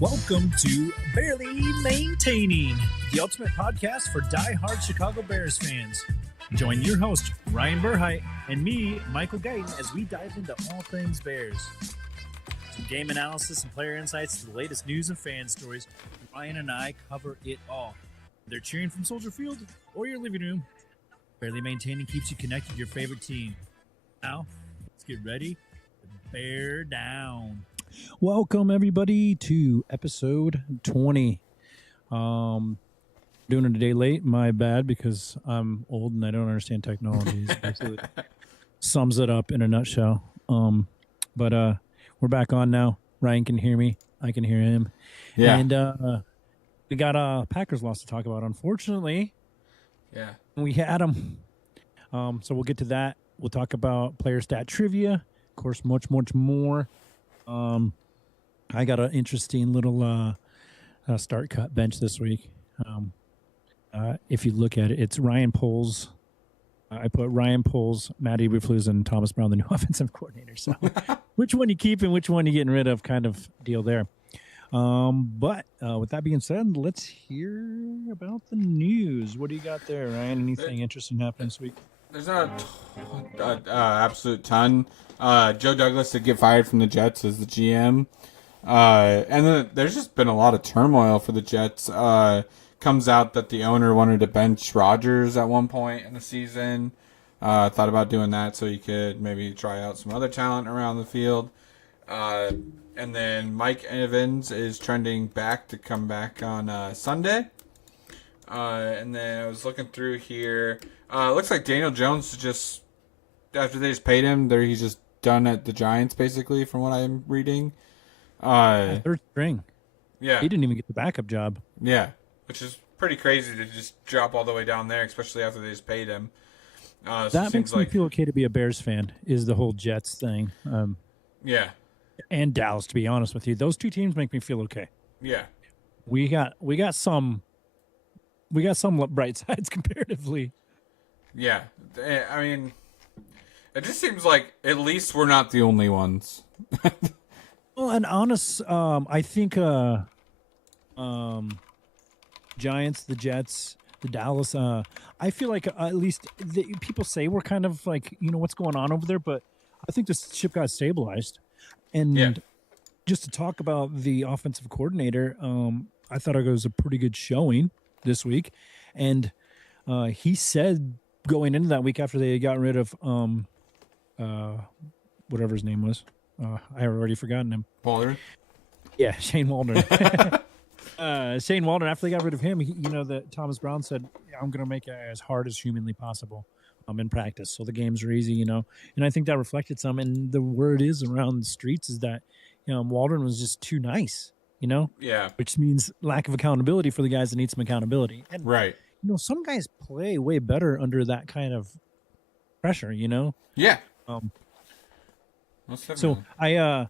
Welcome to Barely Maintaining, the ultimate podcast for die-hard Chicago Bears fans. Join your host, Ryan Burheit, and me, Michael Guyton, as we dive into all things Bears. From game analysis and player insights to the latest news and fan stories, Ryan and I cover it all. Whether cheering from Soldier Field or your living room, Barely Maintaining keeps you connected to your favorite team. Now, let's get ready to bear down. Welcome everybody to episode 20. Doing it a day late, my bad, because I'm old and I don't understand technology. Absolutely sums it up in a nutshell. But we're back on now. Ryan can hear me. I can hear him. Yeah. And we got a Packers loss to talk about, unfortunately. Yeah. We had them. So we'll get to that. We'll talk about player stat trivia. Of course, much more. I got an interesting little start cut bench this week. If you look at it, it's Ryan Poles. I put Ryan Poles, Matt Eberflus, and Thomas Brown, the new offensive coordinator. So which one you keep and which one you getting rid of kind of deal there. But with that being said, let's hear about the news. What do you got there, Ryan? Anything interesting happening this week? There's not an absolute ton. Joe Douglas did get fired from the Jets as the GM. And then there's just been a lot of turmoil for the Jets. Comes out that the owner wanted to bench Rodgers at one point in the season. Thought about doing that so he could maybe try out some other talent around the field. And then Mike Evans is trending back to come back on Sunday. And then I was looking through here. Looks like Daniel Jones just, after they just paid him, he's just done at the Giants, basically, from what I'm reading. Third string. Yeah. He didn't even get the backup job. Yeah, which is pretty crazy to just drop all the way down there, especially after they just paid him. So That makes me feel okay to be a Bears fan, is the whole Jets thing. Yeah. And Dallas, to be honest with you. Those two teams make me feel okay. Yeah. We got some bright sides comparatively. Yeah. I mean, it just seems like at least we're not the only ones. Well, and honest, I think Giants, the Jets, the Dallas, I feel like at least people say we're kind of like, what's going on over there, but I think this ship got stabilized. And just to talk about the offensive coordinator, I thought it was a pretty good showing this week. And he said going into that week after they got rid of whatever his name was, I have already forgotten him. Waldron? Yeah, Shane Waldron. Shane Waldron, after they got rid of him, that Thomas Brown said, I'm going to make it as hard as humanly possible in practice. So the games are easy, And I think that reflected some. And the word is around the streets is that, Waldron was just too nice, Yeah. Which means lack of accountability for the guys that need some accountability. And, right. Some guys play way better under that kind of pressure, Yeah. So I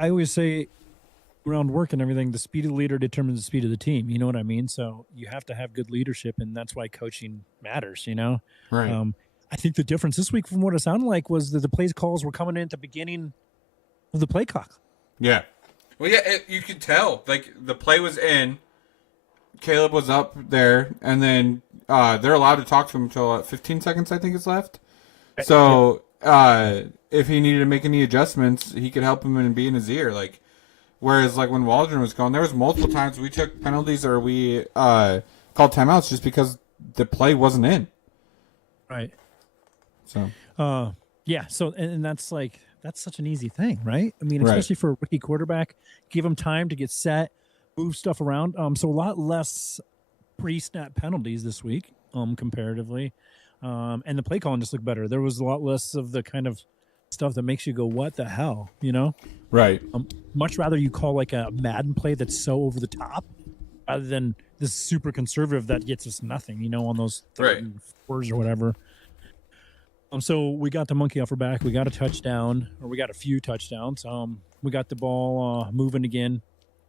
always say around work and everything, the speed of the leader determines the speed of the team. You know what I mean? So you have to have good leadership, and that's why coaching matters, Right. I think the difference this week from what it sounded like was that the play calls were coming in at the beginning of the play clock. Yeah. Well, yeah, you could tell. Like, the play was in, Caleb was up there, and then they're allowed to talk to him until 15 seconds, I think, is left. So if he needed to make any adjustments, he could help him and be in his ear. Like, whereas like when Waldron was gone, there was multiple times we took penalties or we called timeouts just because the play wasn't in. Right. So. Yeah. So and that's such an easy thing, right? I mean, especially for a rookie quarterback, give him time to get set, move stuff around. So a lot less pre-snap penalties this week, comparatively. And the play calling just looked better. There was a lot less of the kind of stuff that makes you go, what the hell, Right. Much rather you call like a Madden play that's so over the top rather than this super conservative that gets us nothing, on those third and fours or whatever. So we got the monkey off our back. We got a touchdown, or we got a few touchdowns. We got the ball moving again.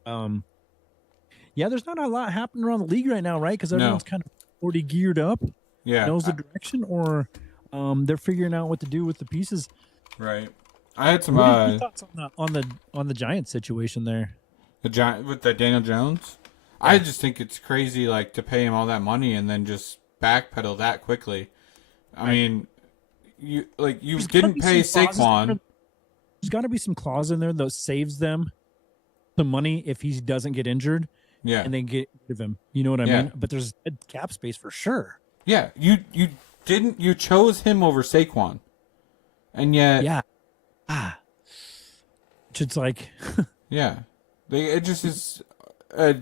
There's not a lot happening around the league right now, right? Because everyone's kind of already geared up. Yeah. Knows the direction, or they're figuring out what to do with the pieces. Right. I had some What are your thoughts on the Giants situation there? The Giant with the Daniel Jones. Yeah. I just think it's crazy, like to pay him all that money and then just backpedal that quickly. I mean, you didn't pay Saquon. There's got to be some clause in there that saves them the money if he doesn't get injured. Yeah, and they get rid of him. You know what I mean? But there's cap space for sure. Yeah, you chose him over Saquon, and yet it's like it just is. I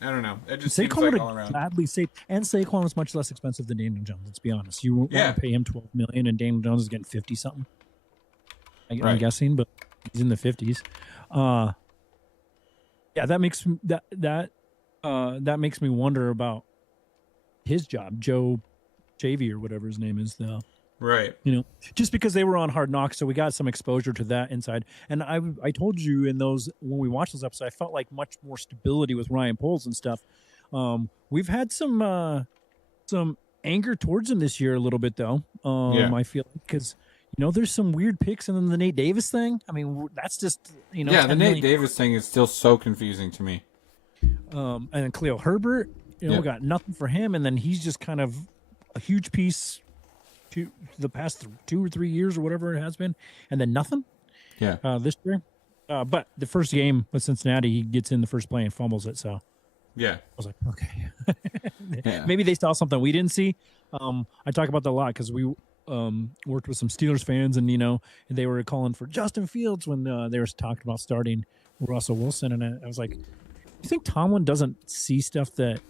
don't know. It just Saquon seems like all around. Gladly saved, and Saquon was much less expensive than Daniel Jones. Let's be honest. You want to pay him $12 million, and Daniel Jones is getting 50 something. I'm guessing, but he's in the 50s. That makes me wonder about his job, Joe Javy or whatever his name is, though. Right. You know, just because they were on Hard Knocks, so we got some exposure to that inside. And I told you in those when we watched those episodes, I felt like much more stability with Ryan Poles and stuff. We've had some anger towards him this year a little bit though. I feel because there's some weird picks, and then the Nate Davis thing. I mean, that's just the Nate Davis thing is still so confusing to me. And then Khalil Herbert, we got nothing for him, and then he's just kind of a huge piece to the past 2 or 3 years or whatever it has been, and then nothing. This year, but the first game with Cincinnati, he gets in the first play and fumbles it. So I was like, okay, maybe they saw something we didn't see. I talk about that a lot because we worked with some Steelers fans, and they were calling for Justin Fields when they were talking about starting Russell Wilson, and I was like, you think Tomlin doesn't see stuff that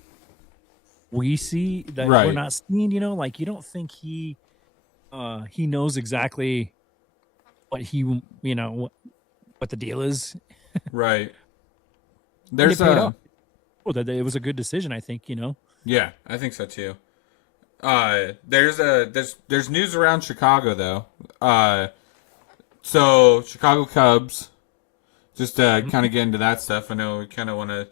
we see that we're not seeing? Like you don't think he knows exactly what what the deal is, right? There's that it was a good decision, I think. Yeah, I think so too. There's news around Chicago though. So Chicago Cubs. Just to kind of get into that stuff, I know we kind of want to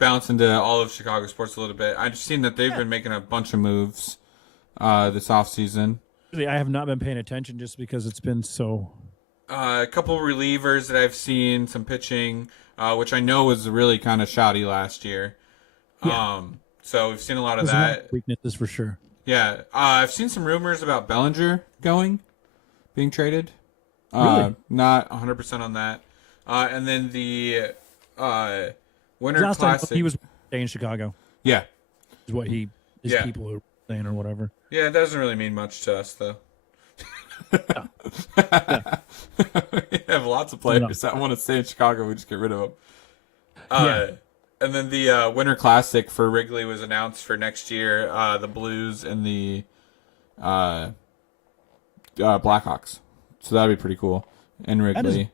bounce into all of Chicago sports a little bit. I've seen that they've been making a bunch of moves this offseason. I have not been paying attention just because it's been so... a couple relievers that I've seen, some pitching, which I know was really kind of shoddy last year. Yeah. So we've seen a lot of that. Weaknesses for sure. Yeah. I've seen some rumors about Bellinger being traded. Really? Not 100% on that. And then the Winter Classic. He was staying in Chicago. Yeah. Is what his people are saying or whatever. Yeah, it doesn't really mean much to us, though. We have lots of players that want to stay in Chicago. We just get rid of them. And then the Winter Classic for Wrigley was announced for next year. The Blues and the Blackhawks. So that'd be pretty cool in Wrigley.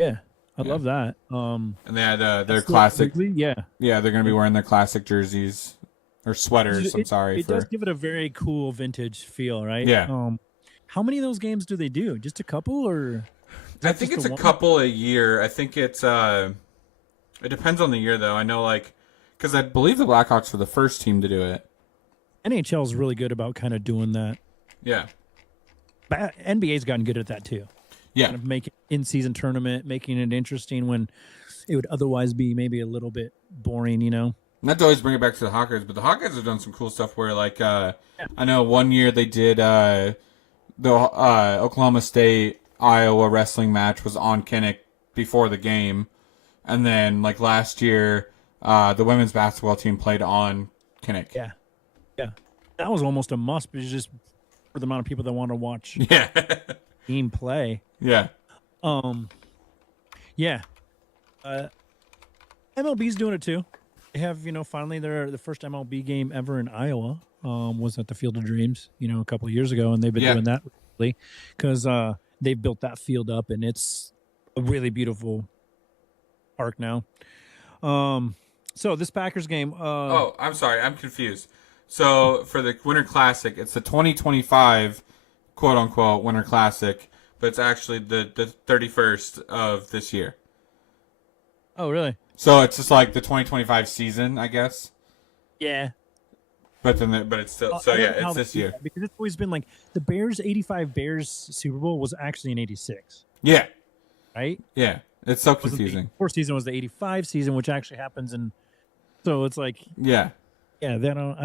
I love that. And they had their classic. Wrigley? Yeah, they're going to be wearing their classic jerseys or sweaters. It does give it a very cool vintage feel, right? Yeah. How many of those games do they do? Just a couple, or? I think it's a couple a year. I think it's it depends on the year, though. I know, because I believe the Blackhawks were the first team to do it. NHL is really good about kind of doing that. Yeah. NBA's gotten good at that too. Yeah. Kind of making in-season tournament, making it interesting when it would otherwise be maybe a little bit boring, Not to always bring it back to the Hawkeyes, but the Hawkeyes have done some cool stuff where, I know one year they did the Oklahoma State Iowa wrestling match was on Kinnick before the game, and then last year the women's basketball team played on Kinnick. Yeah, that was almost a must, but it's just for the amount of people that want to watch. Yeah. Team play. Yeah. MLB's doing it too. They have, finally the first MLB game ever in Iowa was at the Field of Dreams, a couple of years ago, and they've been doing that recently because they've built that field up, and it's a really beautiful park now. So this Packers game. I'm sorry, I'm confused. So for the Winter Classic, it's the 2025 quote unquote Winter Classic, but it's actually the 31st of this year. Oh, really? So it's just the 2025 season, I guess. Yeah. But it's still it's this year because it's always been the Bears 85 Bears Super Bowl was actually in 86. Yeah. Right. Yeah. It's so It wasn't the confusing. 84 season, was the 85 season, which actually happens. And so it's like, Yeah. yeah, I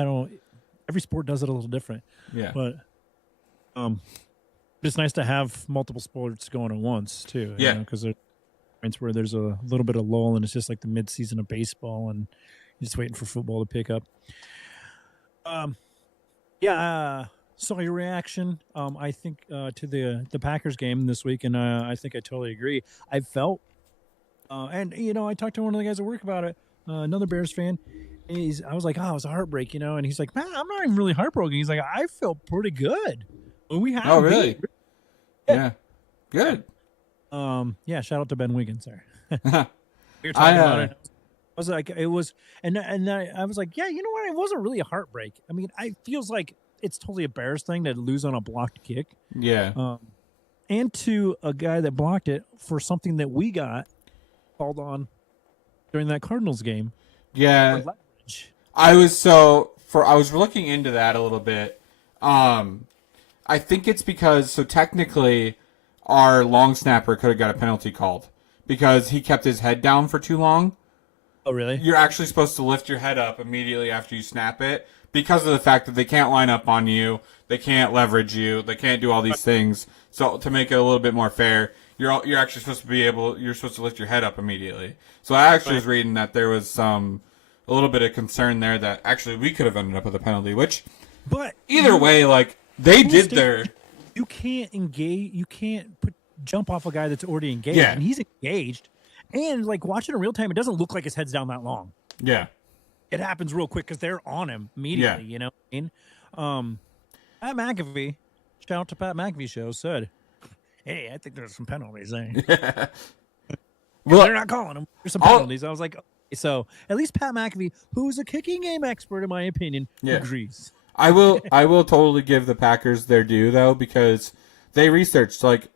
don't, every sport does it a little different. Yeah. But it's nice to have multiple sports going at once too. Yeah. Because there's points where there's a little bit of lull and it's just like the mid-season of baseball and you're just waiting for football to pick up. Saw your reaction. I think to the Packers game this week, and I think I totally agree. I felt, and I talked to one of the guys at work about it. Another Bears fan. I was like, oh, it was a heartbreak, and he's like, man, I'm not even really heartbroken. He's like, I felt pretty good when we had. Oh, really? Yeah. Good. Yeah. Shout out to Ben Wiggins there. We were talking about it. I was like, it was, and I was like, yeah, you know what? It wasn't really a heartbreak. I mean, it feels like it's totally a Bears thing to lose on a blocked kick. Yeah. And to a guy that blocked it for something that we got called on during that Cardinals game. Yeah. I was looking into that a little bit. I think it's because, so technically our long snapper could have got a penalty called because he kept his head down for too long. Oh, really? You're actually supposed to lift your head up immediately after you snap it because of the fact that they can't line up on you, they can't leverage you, they can't do all these things. So to make it a little bit more fair, you're actually supposed to lift your head up immediately. So I actually was reading that there was a little bit of concern there that actually we could have ended up with a penalty, but either way, like they did their. You can't engage. You can't jump off a guy that's already engaged, Yeah. and he's engaged. And like watching in real time, it doesn't look like his head's down that long. Yeah. It happens real quick because they're on him immediately. Yeah. You know what I mean? Pat McAfee, shout out to Pat McAfee show, said, "Hey, I think there's some penalties there." Well, they're not calling them. There's some penalties. I was like, okay. So at least Pat McAfee, who's a kicking game expert in my opinion, agrees. I will totally give the Packers their due though because they researched. Like,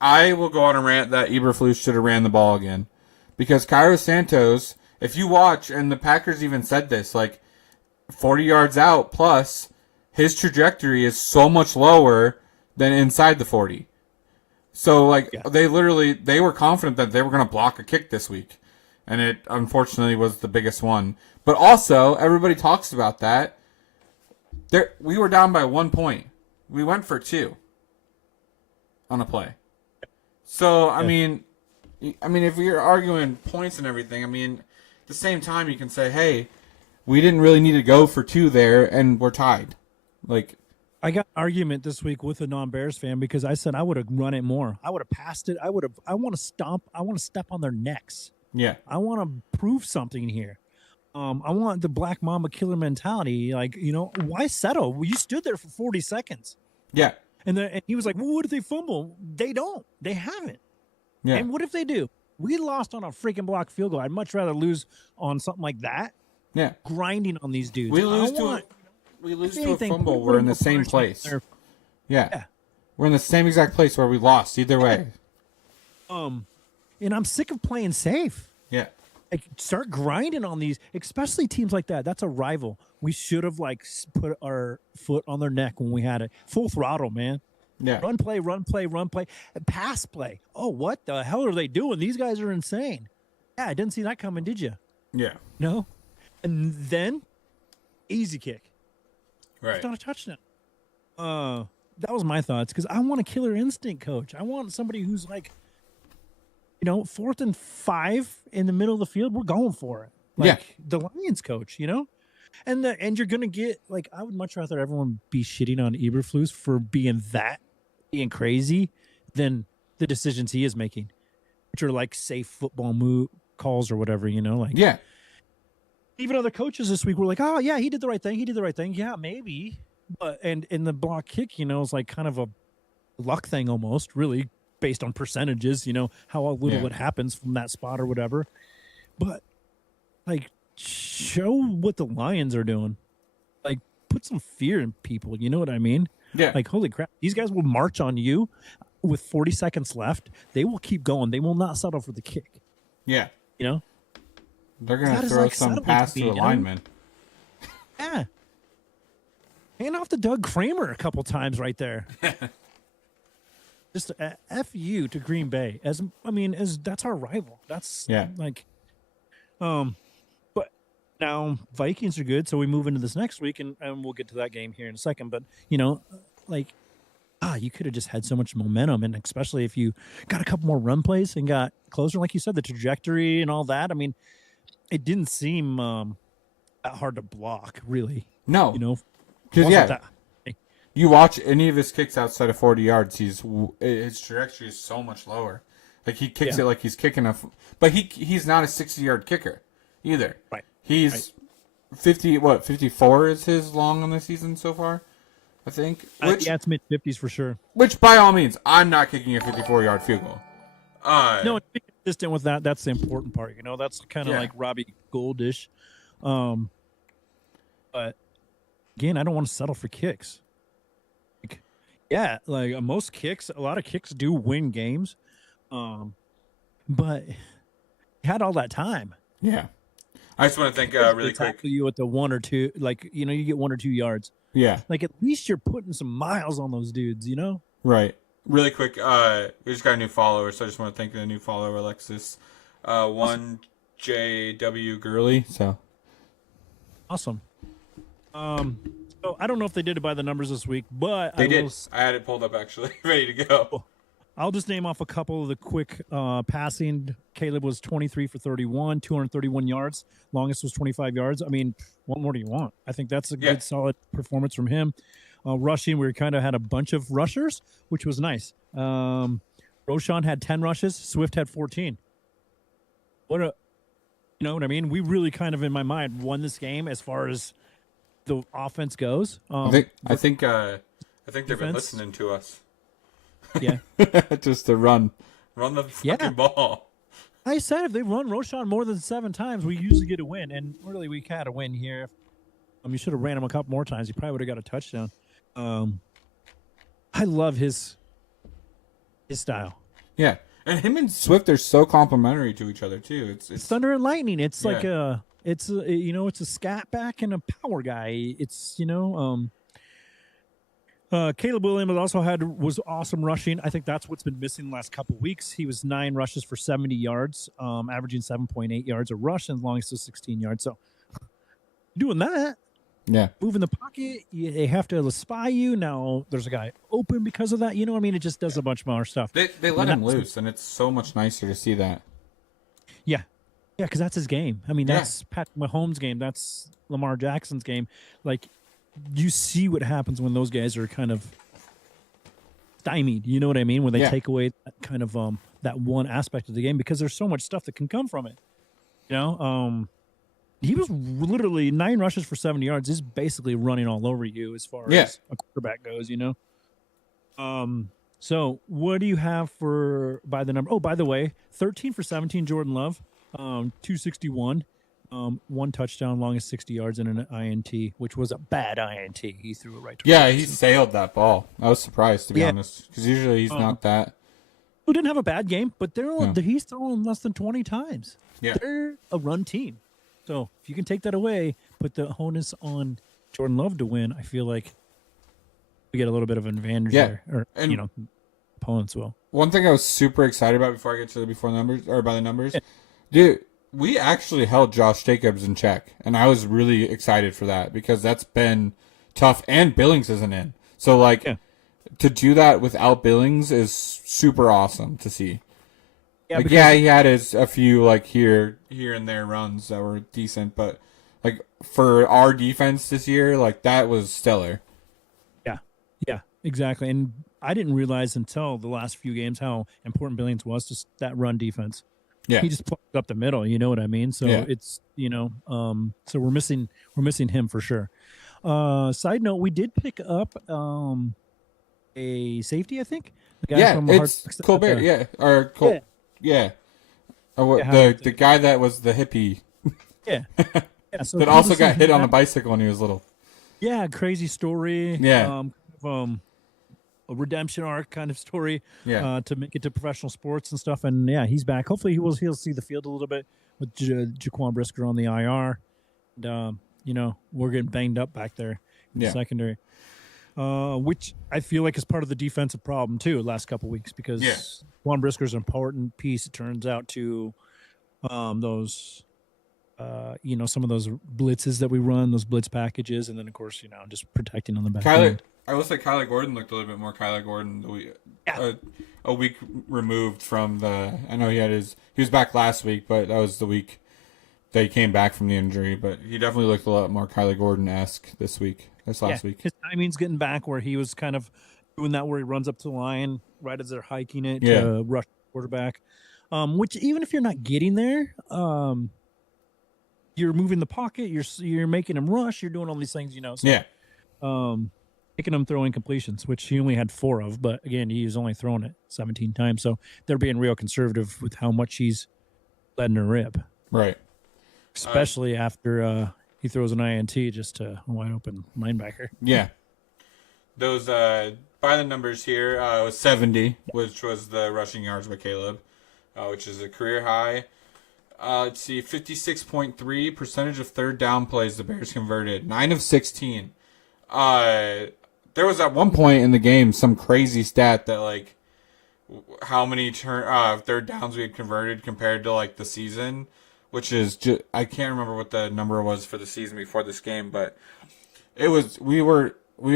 I will go on a rant that Eberflus should have ran the ball again because Cairo Santos. If you watch, and the Packers even said this, like 40 yards out plus, his trajectory is so much lower than inside the 40. So like they were confident that they were going to block a kick this week, and it unfortunately was the biggest one. But also everybody talks about that. We were down by 1 point. We went for 2 on a play. So I mean, if you're arguing points and everything, I mean, at the same time you can say, hey, we didn't really need to go for 2 there, and we're tied. Like, I got an argument this week with a non-Bears fan because I said I would have run it more. I would have passed it. I want to stomp. I want to step on their necks. Yeah. I want to prove something here. I want the Black Mamba killer mentality. Like, why settle? Well, you stood there for 40 seconds. Yeah. And he was like, well, what if they fumble? They don't. They haven't. Yeah. And what if they do? We lost on a freaking block field goal. I'd much rather lose on something like that. Yeah. Grinding on these dudes. We lose to a fumble. We're in the same place. Yeah. We're in the same exact place where we lost. Either way. And I'm sick of playing safe. Yeah. Like, start grinding on these, especially teams like that. That's a rival. We should have put our foot on their neck when we had it. Full throttle, man. Yeah. Run play, and pass play. Oh, what the hell are they doing? These guys are insane. Yeah, I didn't see that coming, did you? Yeah. No. And then easy kick. Right. It's not a touchdown. That was my thoughts because I want a killer instinct coach. I want somebody who's like, 4th and 5 in the middle of the field, we're going for it. Like the Lions coach, and you're gonna get like, I would much rather everyone be shitting on Eberflus for being crazy than the decisions he is making, which are like safe football move calls or whatever, Yeah. Even other coaches this week were like, oh yeah, he did the right thing. Yeah, maybe, but and in the block kick, is like kind of a luck thing almost, really. Based on percentages, how little what happens from that spot or whatever. But like, show what the Lions are doing. Like, put some fear in people. You know what I mean? Yeah. Like, holy crap, these guys will march on you with 40 seconds left. They will keep going. They will not settle for the kick. Yeah. They're gonna throw some pass to a lineman. Yeah. Hand off to Doug Kramer a couple times right there. just a F you to Green Bay. As that's our rival. That's Yeah. like, but now Vikings are good, so we move into this next week, and we'll get to that game here in a second. But like, you could have just had so much momentum, and especially if you got a couple more run plays and got closer, like you said, the trajectory and all that. I mean, it didn't seem that hard to block, really. No, Because yeah. that, You watch any of his kicks outside of 40 yards, his trajectory is so much lower. Like he kicks it like he's kicking but he's not a 60-yard kicker either. Right. He's 54 is his long on the season so far, I think. it's mid-50s for sure. Which by all means, I'm not kicking a 54-yard field goal. No, it's being consistent with that. That's the important part. That's kind of like Robbie Goldish. But again, I don't want to settle for kicks. Like most kicks, a lot of kicks do win games. But you had all that time. Yeah. I just want to thank really quick. You at the 1 or 2, like you get 1 or 2 yards. Yeah. Like at least you're putting some miles on those dudes, Right. Really quick, we just got a new follower, so I just want to thank the new follower, Alexis. 1JW Gurley. So awesome. So I don't know if they did it by the numbers this week, but they did. I had it pulled up actually, ready to go. I'll just name off a couple of the quick passing. Caleb was 23 for 31, 231 yards. Longest was 25 yards. I mean, what more do you want? I think that's a good, solid performance from him. Rushing, we kind of had a bunch of rushers, which was nice. Roschon had 10 rushes. Swift had 14. You know what I mean? We really kind of, in my mind, won this game as far as the offense goes. I think they've been listening to us. Yeah. Just to run the fucking ball. I said if they run Roschon more than 7 times, we usually get a win. And really, we had a win here. You should have ran him a couple more times. He probably would have got a touchdown. I love his style. Yeah. And him and Swift are so complimentary to each other too. It's thunder and lightning. It's like it's a scat back and a power guy. It's Caleb Williams was awesome rushing. I think that's what's been missing the last couple of weeks. He was 9 rushes for 70 yards, averaging 7.8 yards a rush, and longest was 16 yards. So doing that, moving the pocket, they have to spy you. Now there's a guy open because of that. It just does a bunch more stuff. They let him loose, and it's so much nicer to see that. Yeah. Yeah, because that's his game. That's Patrick Mahomes' game. That's Lamar Jackson's game. Like, you see what happens when those guys are kind of stymied. You know what I mean? When they take away that kind of that one aspect of the game, because there's so much stuff that can come from it. He was literally 9 rushes for 70 yards. He's basically running all over you as far as a quarterback goes. So what do you have for by the number? Oh, by the way, 13 for 17, Jordan Love, 261. 1 touchdown, longest 60 yards, and an INT, which was a bad INT. He threw it right to he sailed that ball. I was surprised, to be honest, because usually he's not that. Who didn't have a bad game, but he's throwing less than 20 times. Yeah. They're a run team. So if you can take that away, put the onus on Jordan Love to win, I feel like we get a little bit of an advantage there. Or, opponents will. One thing I was super excited about before I get to the by the numbers, dude, we actually held Josh Jacobs in check, and I was really excited for that because that's been tough, and Billings isn't in. So, to do that without Billings is super awesome to see. Yeah, he had a few, here and there runs that were decent, but, for our defense this year, that was stellar. Yeah, exactly. And I didn't realize until the last few games how important Billings was to that run defense. Yeah, he just plugged up the middle. You know what I mean? So it's so we're missing him for sure. Side note: we did pick up a safety, I think. The guy from it's Colbert. The guy that was the hippie. So that also got hit on the bicycle when he was little. Yeah, crazy story. Yeah. A redemption arc kind of story to make it to professional sports and stuff. And he's back. Hopefully he'll see the field a little bit with Jaquan Brisker on the IR. And, we're getting banged up back there in the secondary. which I feel like is part of the defensive problem too. Last couple weeks because Juan Brisker's an important piece. It turns out to those. Some of those blitzes that we run, those blitz packages, and then of course, just protecting on the back end. I will say Kyler Gordon looked a little bit more Kyler Gordon a week removed from the. I know he was back last week, but that was the week that he came back from the injury. But he definitely looked a lot more Kyler Gordon-esque this last week. His timing's getting back where he was kind of doing that where he runs up to the line right as they're hiking it to rush the quarterback. Which even if you're not getting there, you're moving the pocket, you're making him rush, you're doing all these things, So, making him throw incompletions, which he only had 4 of, but again, he's only thrown it 17 times, so they're being real conservative with how much he's letting her rip. Right. Especially after he throws an INT just to a wide open linebacker. Yeah. Those by the numbers here, it was 70, which was the rushing yards by Caleb, which is a career high. Let's see, 56.3 percentage of third down plays the Bears converted, 9 of 16. There was at one point in the game some crazy stat that like how many third downs we had converted compared to like the season, which is just, I can't remember what the number was for the season before this game, but it was we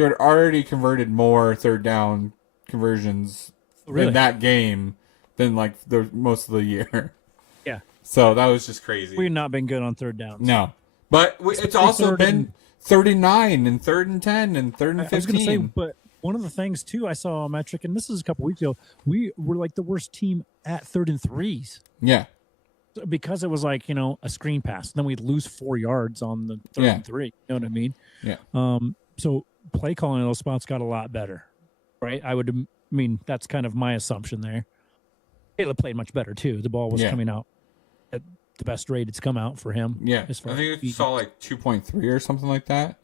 had already converted more third down conversions in that game than like the most of the year. Yeah. So that was just crazy. We've not been good on third downs. No. But it's also been 39 and 3rd and 10 and 3rd and 15. I was going to say, but one of the things, too, I saw a metric, and this is a couple weeks ago, we were like the worst team at 3rd and 3s. Yeah. Because it was like, a screen pass. Then we'd lose 4 yards on the 3rd and 3. You know what I mean? Yeah. So play calling in those spots got a lot better, right? That's kind of my assumption there. Caleb played much better, too. The ball was coming out at the best rate it's come out for him. Yeah. I think it saw like 2.3 or something like that.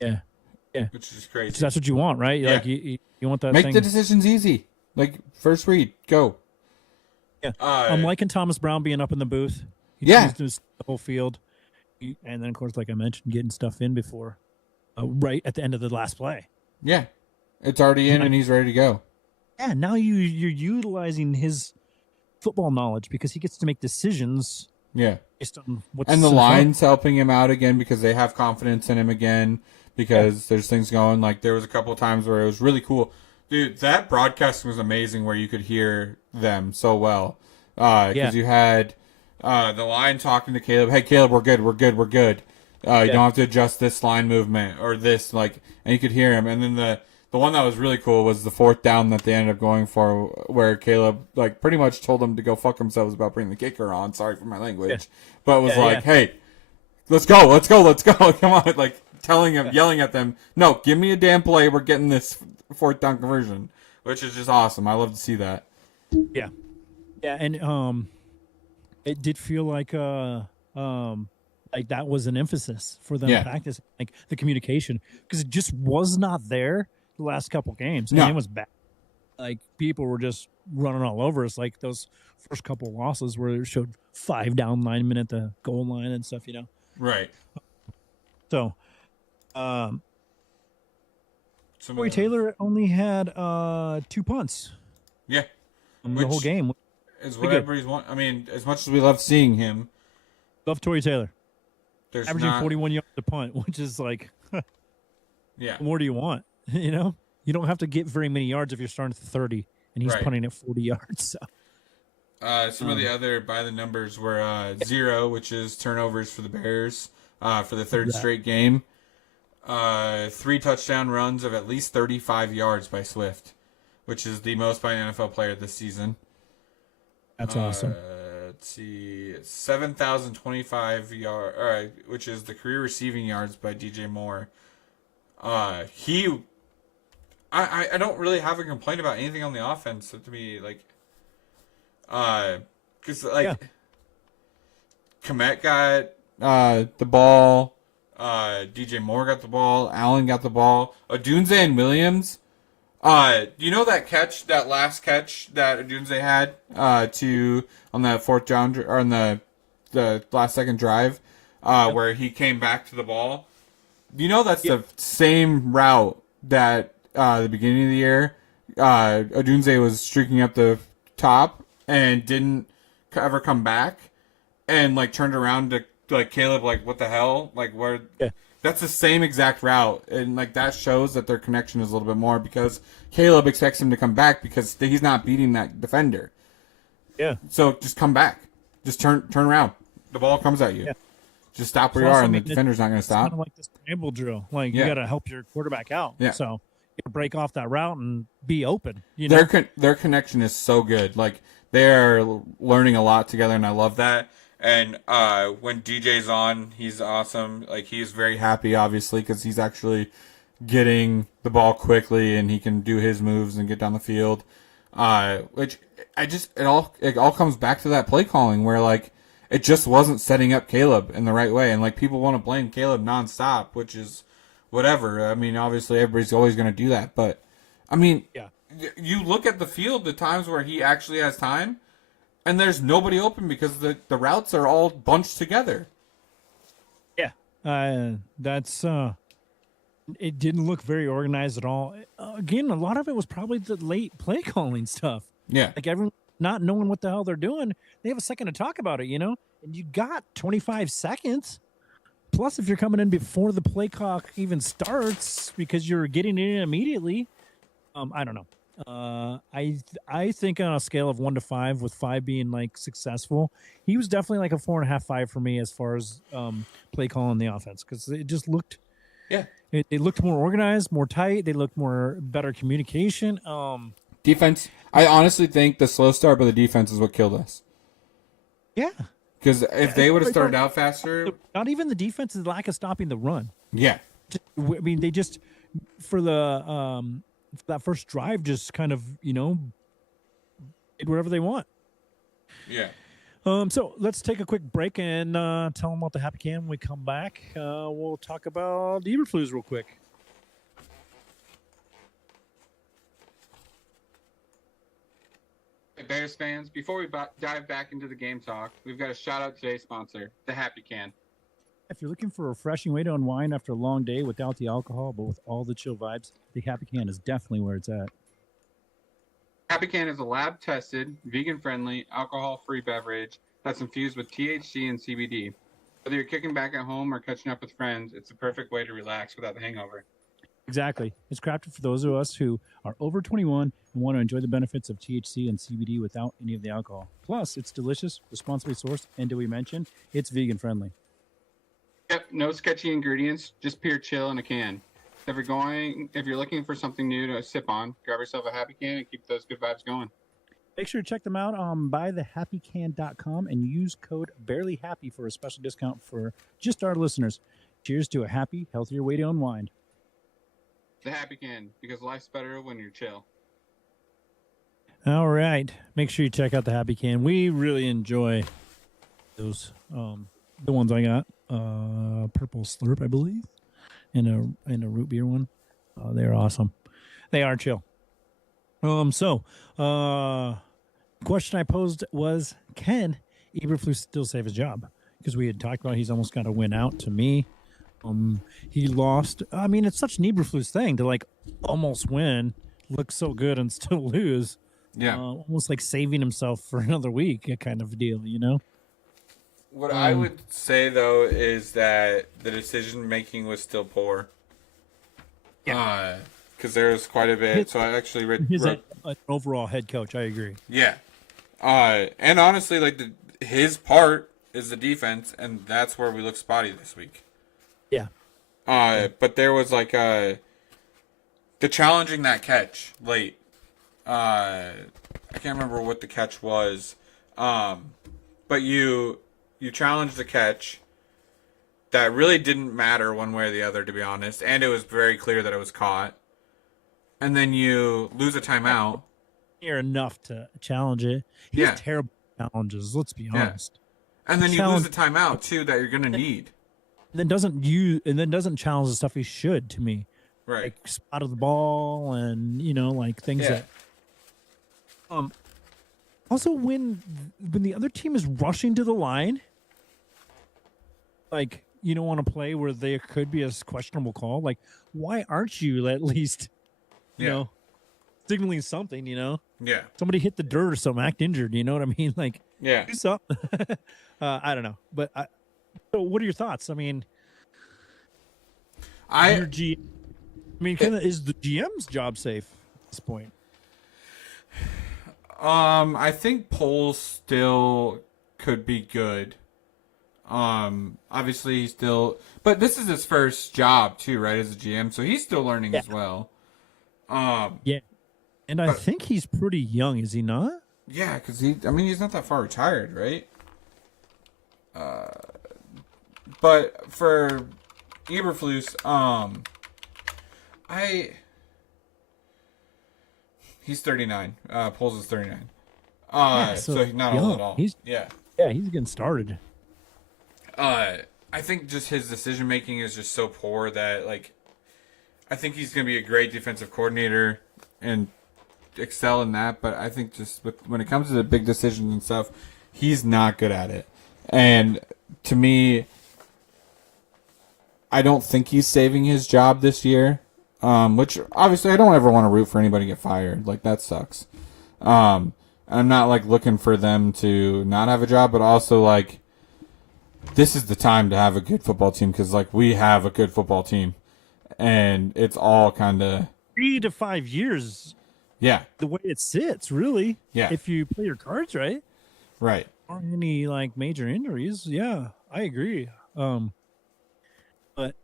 Yeah. Yeah. Which is crazy. Which that's what you want, right? Yeah. Like you want that Make the decisions easy. Like first read, go. Yeah. I'm liking Thomas Brown being up in the booth. He the whole field. And then, of course, like I mentioned, getting stuff in before, right at the end of the last play. Yeah. It's already in and he's ready to go. Yeah. Now you're utilizing his football knowledge because he gets to make decisions. Yeah. Based on what's and the line's helping him out again because they have confidence in him again because there's things going. Like there was a couple of times where it was really cool. Dude, that broadcasting was amazing where you could hear them so well. Because you had the line talking to Caleb. Hey, Caleb, we're good. You don't have to adjust this line movement or this. And you could hear him. And then the one that was really cool was the 4th down that they ended up going for where Caleb pretty much told them to go fuck themselves about bringing the kicker on. Sorry for my language. But it was hey, let's go. Come on. Telling him, yelling at them, no, give me a damn play. We're getting this 4th down conversion, which is just awesome. I love to see that. Yeah. Yeah. And, it did feel like that was an emphasis for them to practice, like the communication, because it just was not there the last couple games. And it was bad. Like people were just running all over us. Like those first couple losses where it showed 5 down linemen at the goal line and stuff, Right. So, Corey Taylor only had 2 punts. Yeah. The whole game. Is what everybody's want. I mean, as much as we love seeing him. Love Tory Taylor. There's averaging 41 yards a punt, which is like, what more do you want? You don't have to get very many yards if you're starting at 30, and he's punting at 40 yards. So. Some of the other by the numbers were 0, which is turnovers for the Bears for the 3rd straight game. 3 touchdown runs of at least 35 yards by Swift, which is the most by an NFL player this season. That's awesome. Let's see, 7,025 yards, which is the career receiving yards by DJ Moore. I don't really have a complaint about anything on the offense. So to me, because Komet got the ball, DJ Moore got the ball, Allen got the ball, Odunze and Williams. You know that last catch that Odunze had on that 4th down or on the last second drive, where he came back to the ball. You know that's the same route that the beginning of the year, Odunze was streaking up the top and didn't ever come back, and like turned around to like Caleb, like what the hell, like where. Yeah. That's the same exact route, and like that shows that their connection is a little bit more because Caleb expects him to come back because he's not beating that defender. Yeah. So just come back, just turn around. The ball comes at you. Yeah. Just stop where you Plus, are, I and the mean, defender's not going to It's kind stop. of like this scramble drill. Like Yeah. you got to help your quarterback out. Yeah. So you break off that route and be open. You know. Their connection is so good. Like they are learning a lot together, and I love that. And when DJ's on, he's awesome. Like he's very happy, obviously, because he's actually getting the ball quickly, and he can do his moves and get down the field. Which it all comes back to that play calling where like it just wasn't setting up Caleb in the right way, and like people want to blame Caleb nonstop, which is whatever. I mean, obviously everybody's always going to do that, but I mean, Yeah. You look at the field, the times where he actually has time, and there's nobody open because the routes are all bunched together. Yeah. That's it didn't look very organized at all. Again, a lot of it was probably the late play calling stuff. Yeah. Like everyone not knowing what the hell they're doing. They have a second to talk about it, you know? And you got 25 seconds. Plus, if you're coming in before the play clock even starts because you're getting it in immediately, I don't know. I think on a scale of 1 to 5, with 5 being like successful, he was definitely like a 4.5, 5 for me as far as play calling the offense, because it just looked, Yeah. it looked more organized, more tight. They looked more better communication. Defense. I honestly think the slow start by the defense is what killed us. Yeah, Because if they would have started out faster, not even the defense's lack of stopping the run. yeah. I mean, they just for the for that first drive just kind of did whatever they want. Yeah. So let's take a quick break and tell them about the Happy Can. When we come back, we'll talk about Eberflus real quick. Hey, Bears fans, before we dive back into the game talk, we've got to shout out today's sponsor, the Happy Can. If you're looking for a refreshing way to unwind after a long day without the alcohol, but with all the chill vibes, the Happy Can is definitely where it's at. Happy Can is a lab-tested, vegan-friendly, alcohol-free beverage that's infused with THC and CBD. Whether you're kicking back at home or catching up with friends, it's the perfect way to relax without the hangover. Exactly. It's crafted for those of us who are over 21 and want to enjoy the benefits of THC and CBD without any of the alcohol. Plus, it's delicious, responsibly sourced, and did we mention it's vegan-friendly? Yep, no sketchy ingredients, just pure chill in a can. If you're looking for something new to sip on, grab yourself a Happy Can and keep those good vibes going. Make sure to check them out on buythehappycan.com and use code BarelyHappy for a special discount for just our listeners. Cheers to a happy, healthier way to unwind. The Happy Can, because life's better when you're chill. All right. Make sure you check out the Happy Can. We really enjoy those. The ones I got. Purple Slurp, I believe. And a root beer one. They're awesome. They are chill. Question I posed was, can Eberflus still save his job? Because we had talked about he's almost got to win out to me. He lost. I mean, it's such an Eberflus thing to like almost win, look so good and still lose. Yeah. Almost like saving himself for another week, a kind of deal, you know? What I would say, though, is that the decision making was still poor. Yeah. Because there was quite a bit. So I actually read. He's an overall head coach. I agree. Yeah. And honestly, like his part is the defense, and that's where we look spotty this week. Yeah. But there was like the challenging that catch late. I can't remember what the catch was. But you challenged the catch that really didn't matter one way or the other, to be honest, and it was very clear that it was caught. And then you lose a timeout. You're enough to challenge it. He has terrible challenges. Let's be honest. And then you lose a timeout too that you're gonna need. Then doesn't challenge the stuff he should, to me. Right. Like spot of the ball and like things that. Also, when the other team is rushing to the line, like on a play where there could be a questionable call, like why aren't you at least you know, signaling something, you know. Yeah. Somebody hit the dirt or something, act injured, you know what I mean? Like, Yeah. do something. I don't know. But so what are your thoughts? I mean, your kind of is the GM's job safe at this point? I think Poles still could be good. Obviously he's still, but this is his first job too, right? As a GM, so he's still learning as well. Yeah, and I think he's pretty young, is he not? Yeah, because he's not that far retired, right? But for Eberflus, he's 39. Poles is 39. So he's not old at all. He's getting started. I think just his decision making is just so poor that I think he's going to be a great defensive coordinator and excel in that. But I think just when it comes to the big decisions and stuff, he's not good at it. And to me, I don't think he's saving his job this year. Which obviously I don't ever want to root for anybody to get fired. Like, that sucks. I'm not looking for them to not have a job, but also this is the time to have a good football team because we have a good football team, and it's all kind of 3 to 5 years. Yeah, the way it sits, really. Yeah, if you play your cards right. Right. Aren't any major injuries. Yeah, I agree. But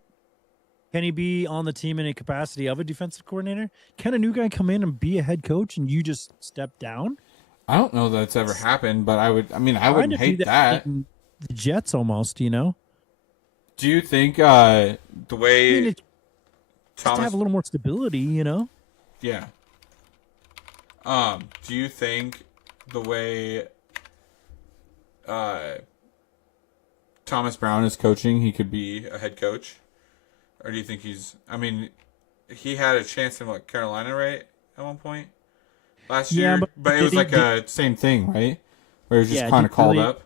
can he be on the team in a capacity of a defensive coordinator? Can a new guy come in and be a head coach and you just step down? I don't know that it's ever happened, but I wouldn't hate that. The Jets almost, you know. Do you think the way Thomas just to have a little more stability, you know? Yeah. Do you think the way Thomas Brown is coaching, he could be a head coach? Or do you think he had a chance in Carolina, right? At one point last year, but it was a same thing, right? Where he was just kind of called up.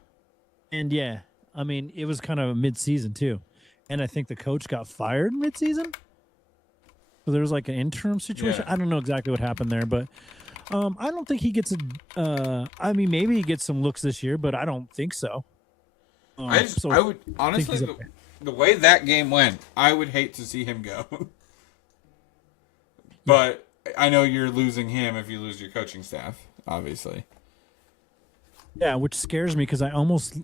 And it was kind of mid-season too. And I think the coach got fired mid-season. So there was an interim situation. Yeah. I don't know exactly what happened there, but I don't think he gets maybe he gets some looks this year, but I don't think so. I would honestly, the way that game went, I would hate to see him go. But I know you're losing him if you lose your coaching staff, obviously. Yeah, which scares me because I almost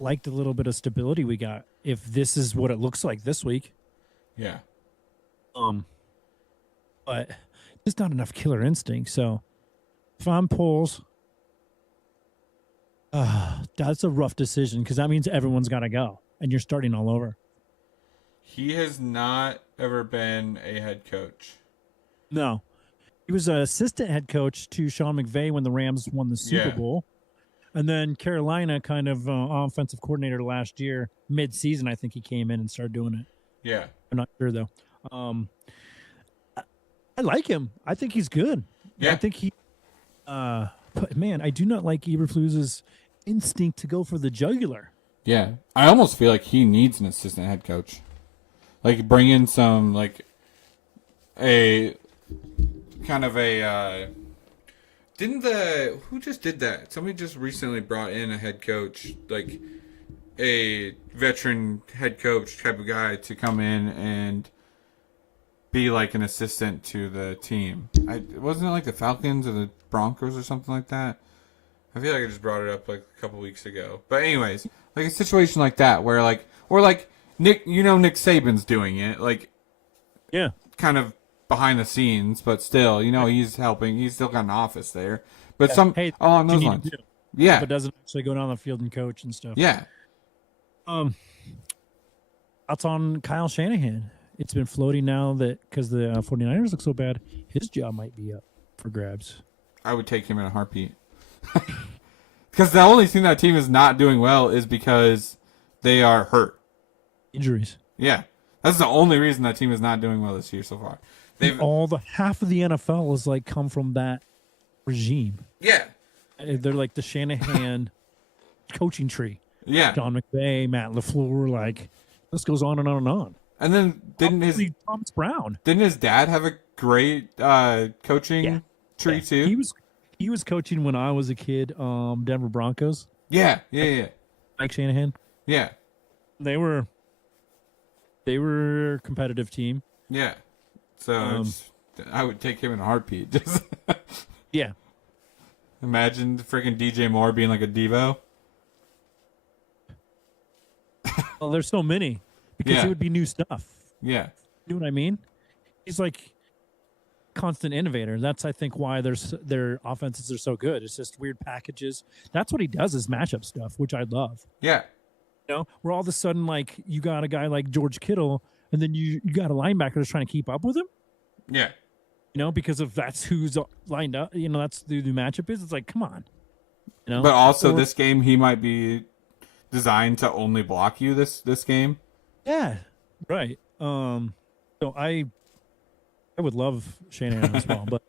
liked a little bit of stability we got. If this is what it looks like this week. Yeah. But there's not enough killer instinct. So if I'm Poles, that's a rough decision because that means everyone's got to go and you're starting all over. He has not ever been a head coach. No. He was an assistant head coach to Sean McVay when the Rams won the Super Bowl. And then Carolina kind of offensive coordinator last year, mid-season, I think he came in and started doing it. Yeah. I'm not sure, though. I like him. I think he's good. Yeah. I think he but man, I do not like Eberflus's instinct to go for the jugular. Yeah. I almost feel like he needs an assistant head coach. Bring in some, a kind of a who just did that? Somebody just recently brought in a head coach, a veteran head coach type of guy to come in and be an assistant to the team. Wasn't it the Falcons or the Broncos or something like that? I feel like I just brought it up a couple weeks ago. But anyways, a situation like that where Nick Saban's doing it, yeah, kind of behind the scenes, but still, he's helping. He's still got an office there. But along those lines. Yeah. But doesn't actually go down the field and coach and stuff. Yeah. That's on Kyle Shanahan. It's been floating now that because the 49ers look so bad, his job might be up for grabs. I would take him in a heartbeat. Because the only thing that team is not doing well is because they are hurt. Injuries. Yeah. That's the only reason that team is not doing well this year so far. Half of the NFL is come from that regime. Yeah. They're the Shanahan coaching tree. Yeah. John McVay, Matt LaFleur, this goes on and on and on. And then Thomas Brown. didn't his dad have a great coaching tree too? He was coaching when I was a kid. Denver Broncos. Yeah. Mike Shanahan. Yeah. They were a competitive team. Yeah. So I would take him in a heartbeat. Just yeah. Imagine freaking DJ Moore being like a Devo. Well, there's so many because it would be new stuff. Yeah. You know what I mean? He's like constant innovator. That's I think why their offenses are so good. It's just weird packages. That's what he does is matchup stuff, which I love. Yeah. You know, where all of a sudden like you got a guy like George Kittle, and then you got a linebacker that's trying to keep up with him. Yeah. You know, because of that's who's lined up. You know, that's the matchup is. It's like, come on. You know, but also this game he might be designed to only block you this game. Yeah, right. So I would love Shanahan as well, but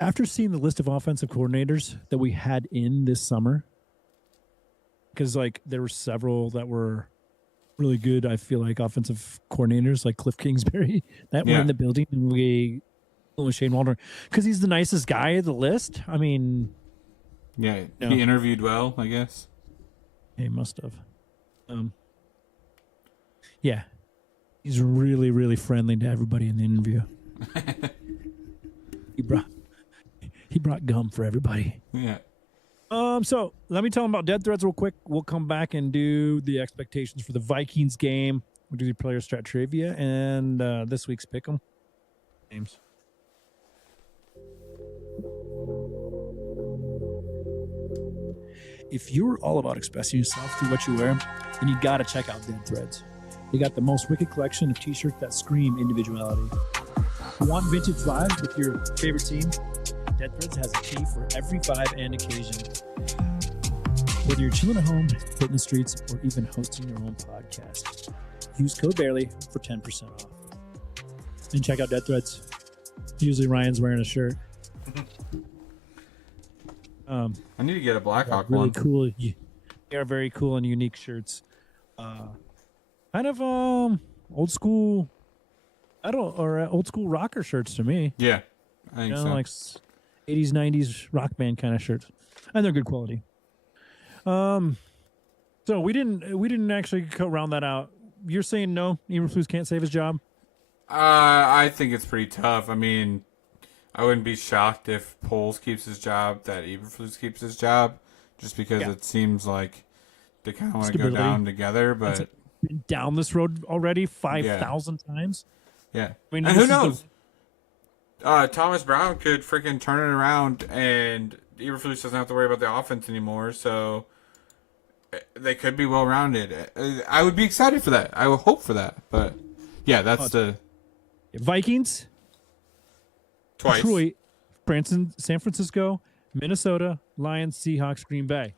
after seeing the list of offensive coordinators that we had in this summer, because like there were several that were really good. I feel like offensive coordinators like Cliff Kingsbury that were in the building, and we with Shane Waldron because he's the nicest guy of the list. I mean, yeah, he interviewed well, I guess. He must have. Yeah, he's really, really friendly to everybody in the interview. He brought gum for everybody. Yeah. So let me tell them about Dead Threads real quick. We'll come back and do the expectations for the Vikings game. We'll do the player strat trivia and this week's pick'em games. If you're all about expressing yourself through what you wear, then you gotta check out Dead Threads. They got the most wicked collection of t-shirts that scream individuality. Want vintage vibes with your favorite team? Dead Threads has a tee for every vibe and occasion. Whether you're chilling at home, hitting the streets, or even hosting your own podcast, use code BARELY for 10% off. And check out Dead Threads. Usually Ryan's wearing a shirt. I need to get a Blackhawk really one. Cool. They are very cool and unique shirts. Kind of old school. Old school rocker shirts to me. Yeah, I think so. Like 80s, 90s rock band kind of shirts, and they're good quality. So we didn't actually round that out. You're saying no, Eberflus can't save his job? I think it's pretty tough. I mean, I wouldn't be shocked if Poles keeps his job, that Eberflus keeps his job, just because it seems like they kind of want to go down together. But been down this road already 5,000 times. Yeah, I mean, and who knows? Thomas Brown could freaking turn it around, and Eberflus doesn't have to worry about the offense anymore. So they could be well rounded. I would be excited for that. I would hope for that. But yeah, that's the Vikings. Twice. Detroit, San Francisco, Minnesota, Lions, Seahawks, Green Bay.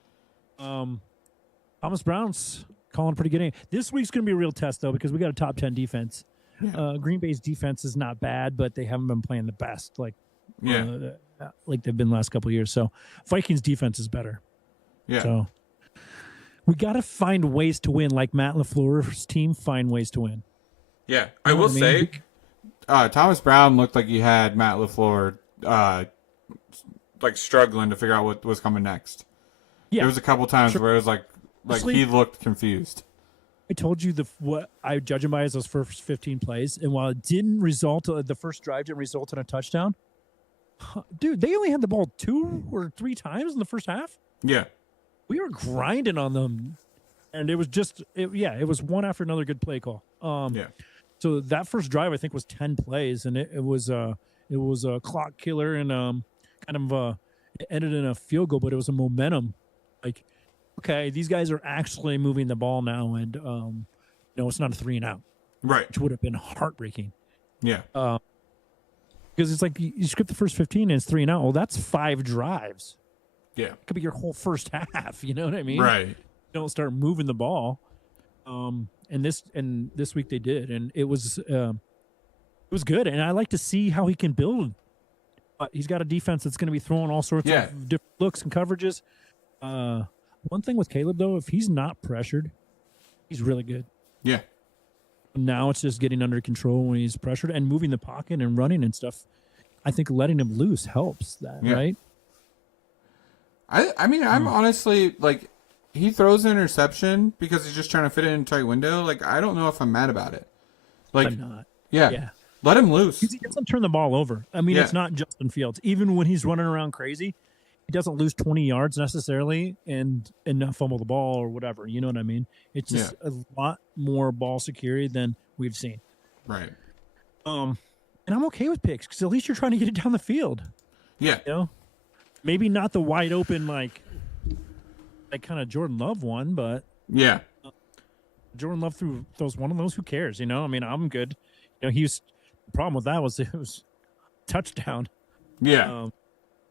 Thomas Brown's calling pretty good game. This week's going to be a real test, though, because we got a top 10 defense. Yeah. Green Bay's defense is not bad, but they haven't been playing the best like they've been the last couple of years. So Vikings defense is better. Yeah. So we got to find ways to win, like Matt LaFleur's team find ways to win. Yeah, I will say Thomas Brown looked like he had Matt LaFleur like struggling to figure out what was coming next. Yeah. There was a couple times where it was like he looked confused. I told you what I judge him by is those first 15 plays, and while it didn't result, the first drive didn't result in a touchdown. Dude, they only had the ball 2 or 3 times in the first half. Yeah, we were grinding on them, and it was just it was one after another good play call. So that first drive I think was 10 plays, and it was a clock killer, and it ended in a field goal, but it was a momentum. Like, okay, these guys are actually moving the ball now, and it's not a 3 and out, right? Which would have been heartbreaking. Yeah, because it's like you script the first 15 and it's 3 and out. Well, that's 5 drives. Yeah, it could be your whole first half. You know what I mean? Right. You don't start moving the ball. And this week they did, and it was good, and I like to see how he can build. He's got a defense that's going to be throwing all sorts of different looks and coverages. One thing with Caleb though, if he's not pressured, he's really good. Yeah, Now it's just getting under control when he's pressured and moving the pocket and running and stuff. I think letting him loose helps that, Yeah. right? I mean, I'm honestly like, he throws an interception because he's just trying to fit it in a tight window. Like, I don't know if I'm mad about it. Like, I'm not. yeah, Yeah. let him loose. He doesn't turn the ball over. I mean, Yeah. it's not Justin Fields. Even when he's running around crazy, he doesn't lose 20 yards necessarily and not fumble the ball or whatever. You know what I mean? It's just a lot more ball security than we've seen. Right. And I'm okay with picks because at least you're trying to get it down the field. Yeah. You know, maybe not the wide open like kind of Jordan Love one, but Yeah. Jordan Love throws one of those. Who cares? You know, I mean, I'm good. You know, the problem with that was it was touchdown. Yeah.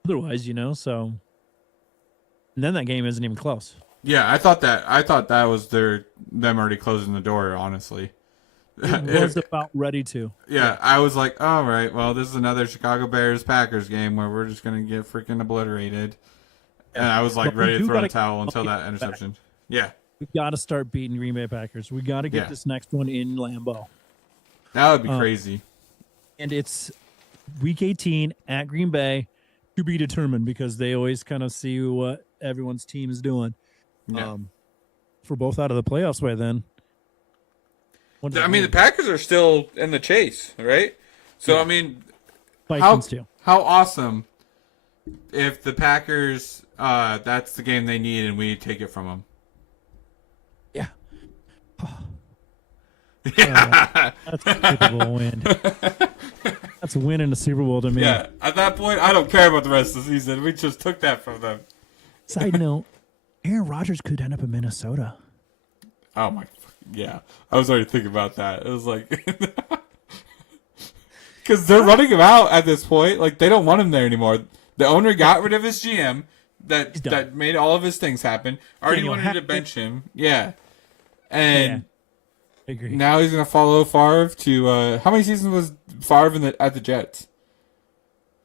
Otherwise, you know, so and then that game isn't even close. Yeah. I thought that was them already closing the door, honestly. It was about ready to. Yeah, I was like, all right, well, this is another Chicago Bears Packers game where we're just gonna get freaking obliterated. And I was like But we ready to do throw in the gotta towel until get that interception. Yeah, We got to start beating Green Bay Packers. We got to get Yeah. this next one in Lambeau. that would be crazy. And it's week 18 at Green Bay to be determined because they always kind of see what everyone's team is doing. Yeah. If we're both out of the playoffs by then. what does I that mean, the Packers are still in the chase, right? So I mean, Vikings too. how awesome if the Packers, that's the game they need and we take it from them. Yeah. Yeah. That's a Super Bowl win. That's a win in the Super Bowl to me. Yeah. At that point, I don't care about the rest of the season. We just took that from them. Side note, Aaron Rodgers could end up in Minnesota. Oh my, yeah. I was already thinking about that. It was like, because they're running him out at this point. Like, they don't want him there anymore. The owner got rid of his GM He's done. that made all of his things happen. Already Daniel wanted to Hackett. bench him. Yeah. And I agree. now he's going to follow Favre to, how many seasons was Favre at the Jets?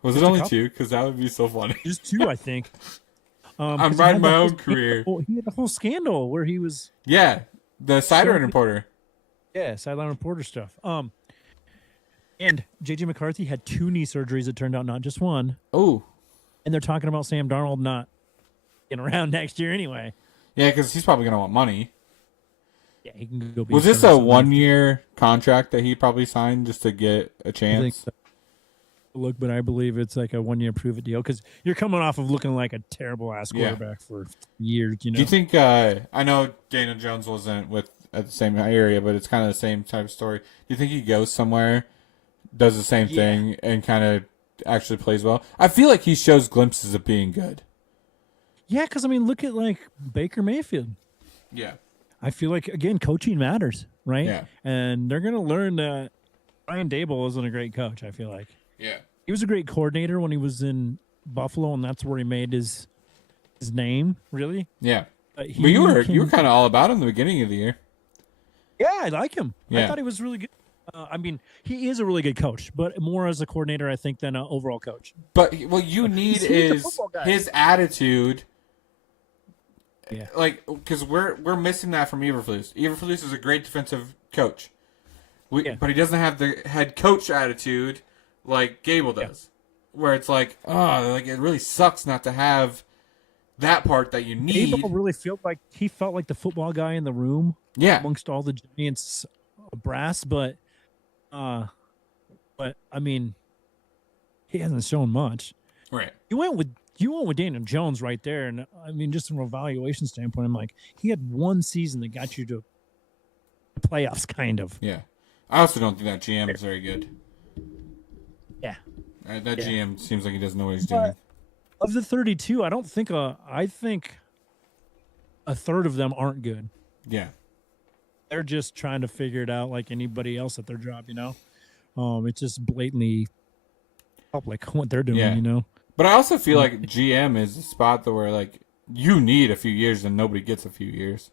Was it Just a only couple. 2? Because that would be so funny. Just two, I think. I'm 'cause he riding had my that own whole career. scandal- He had a whole scandal where he was Yeah. The sideline So- reporter. sideline reporter stuff. And JJ McCarthy had 2 knee surgeries. It turned out not just one. Oh. And they're talking about Sam Darnold not getting around next year anyway. Yeah, because he's probably going to want money. Yeah, he can go. Be Was this a starting something. 1-year contract that he probably signed just to get a I think chance? so. Look, but I believe it's like a 1-year prove it deal because you're coming off of looking like a terrible ass Yeah. quarterback for years. You know, Do you think? I know Daniel Jones wasn't at the same area, but it's kind of the same type of story. Do you think he goes somewhere, does the same Yeah. thing, and kind of actually plays well? I feel like he shows glimpses of being good. Yeah, because I mean, look at like Baker Mayfield. Yeah. I feel like again, coaching matters, right? Yeah. And they're gonna learn that Brian Dable isn't a great coach. I feel like Yeah. he was a great coordinator when he was in Buffalo, and that's where he made his name. Really, Yeah. But But you were can- kind of all about him in the beginning of the year. Yeah, I like him. I Yeah. thought he was really good. I mean, he is a really good coach, but more as a coordinator, I think, than an overall coach. But what you need he's a is football guy. his attitude. Yeah. Like, because we're missing that from Eberflus. Eberflus is a great defensive coach, Yeah. but he doesn't have the head coach attitude like Gable does, where it's like, oh, like it really sucks not to have that part that you need. Dable really felt like he felt like the football guy in the room Yeah, amongst all the Giants brass, but I mean, he hasn't shown much. right. You went with Daniel Jones right there, and I mean, just from an evaluation standpoint, I'm like, he had one season that got you to the playoffs, kind of. Yeah, I also don't think that GM is very good. Yeah. That Yeah. GM seems like he doesn't know what he's But- doing. Of the 32, I don't think I think a third of them aren't good. Yeah, They're just trying to figure it out like anybody else at their job, you know. It's just blatantly help like what they're doing, Yeah. you know. but I also feel like GM is a spot that where like you need a few years and nobody gets a few years.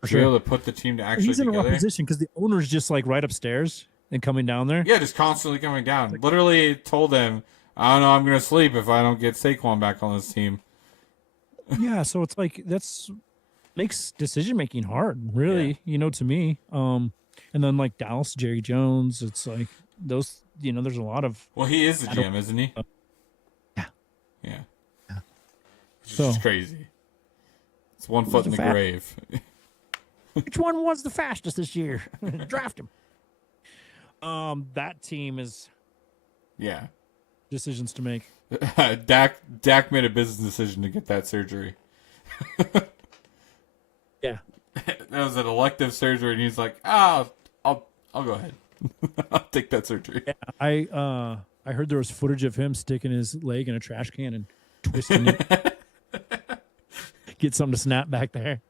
For To be sure. able to put the team to actually He's in a rough together. position because the owner's just like right upstairs and coming down there. Yeah, just constantly coming down. Literally told him, I don't know, I'm going to sleep if I don't get Saquon back on this team. Yeah, so it's like makes decision making hard, really, you know, to me. And then like Dallas, Jerry Jones. It's like those. There's a lot of. Well, he is the GM, isn't he? Yeah. Yeah. Yeah. Which is just crazy. It's one foot in the grave. Which one was the fastest this year? Draft him. That team is. Yeah. Decisions to make. Dak made a business decision to get that surgery. Yeah. That was an elective surgery, and he's like, I'll go ahead. I'll take that surgery. Yeah, I heard there was footage of him sticking his leg in a trash can and twisting it. Get something to snap back there.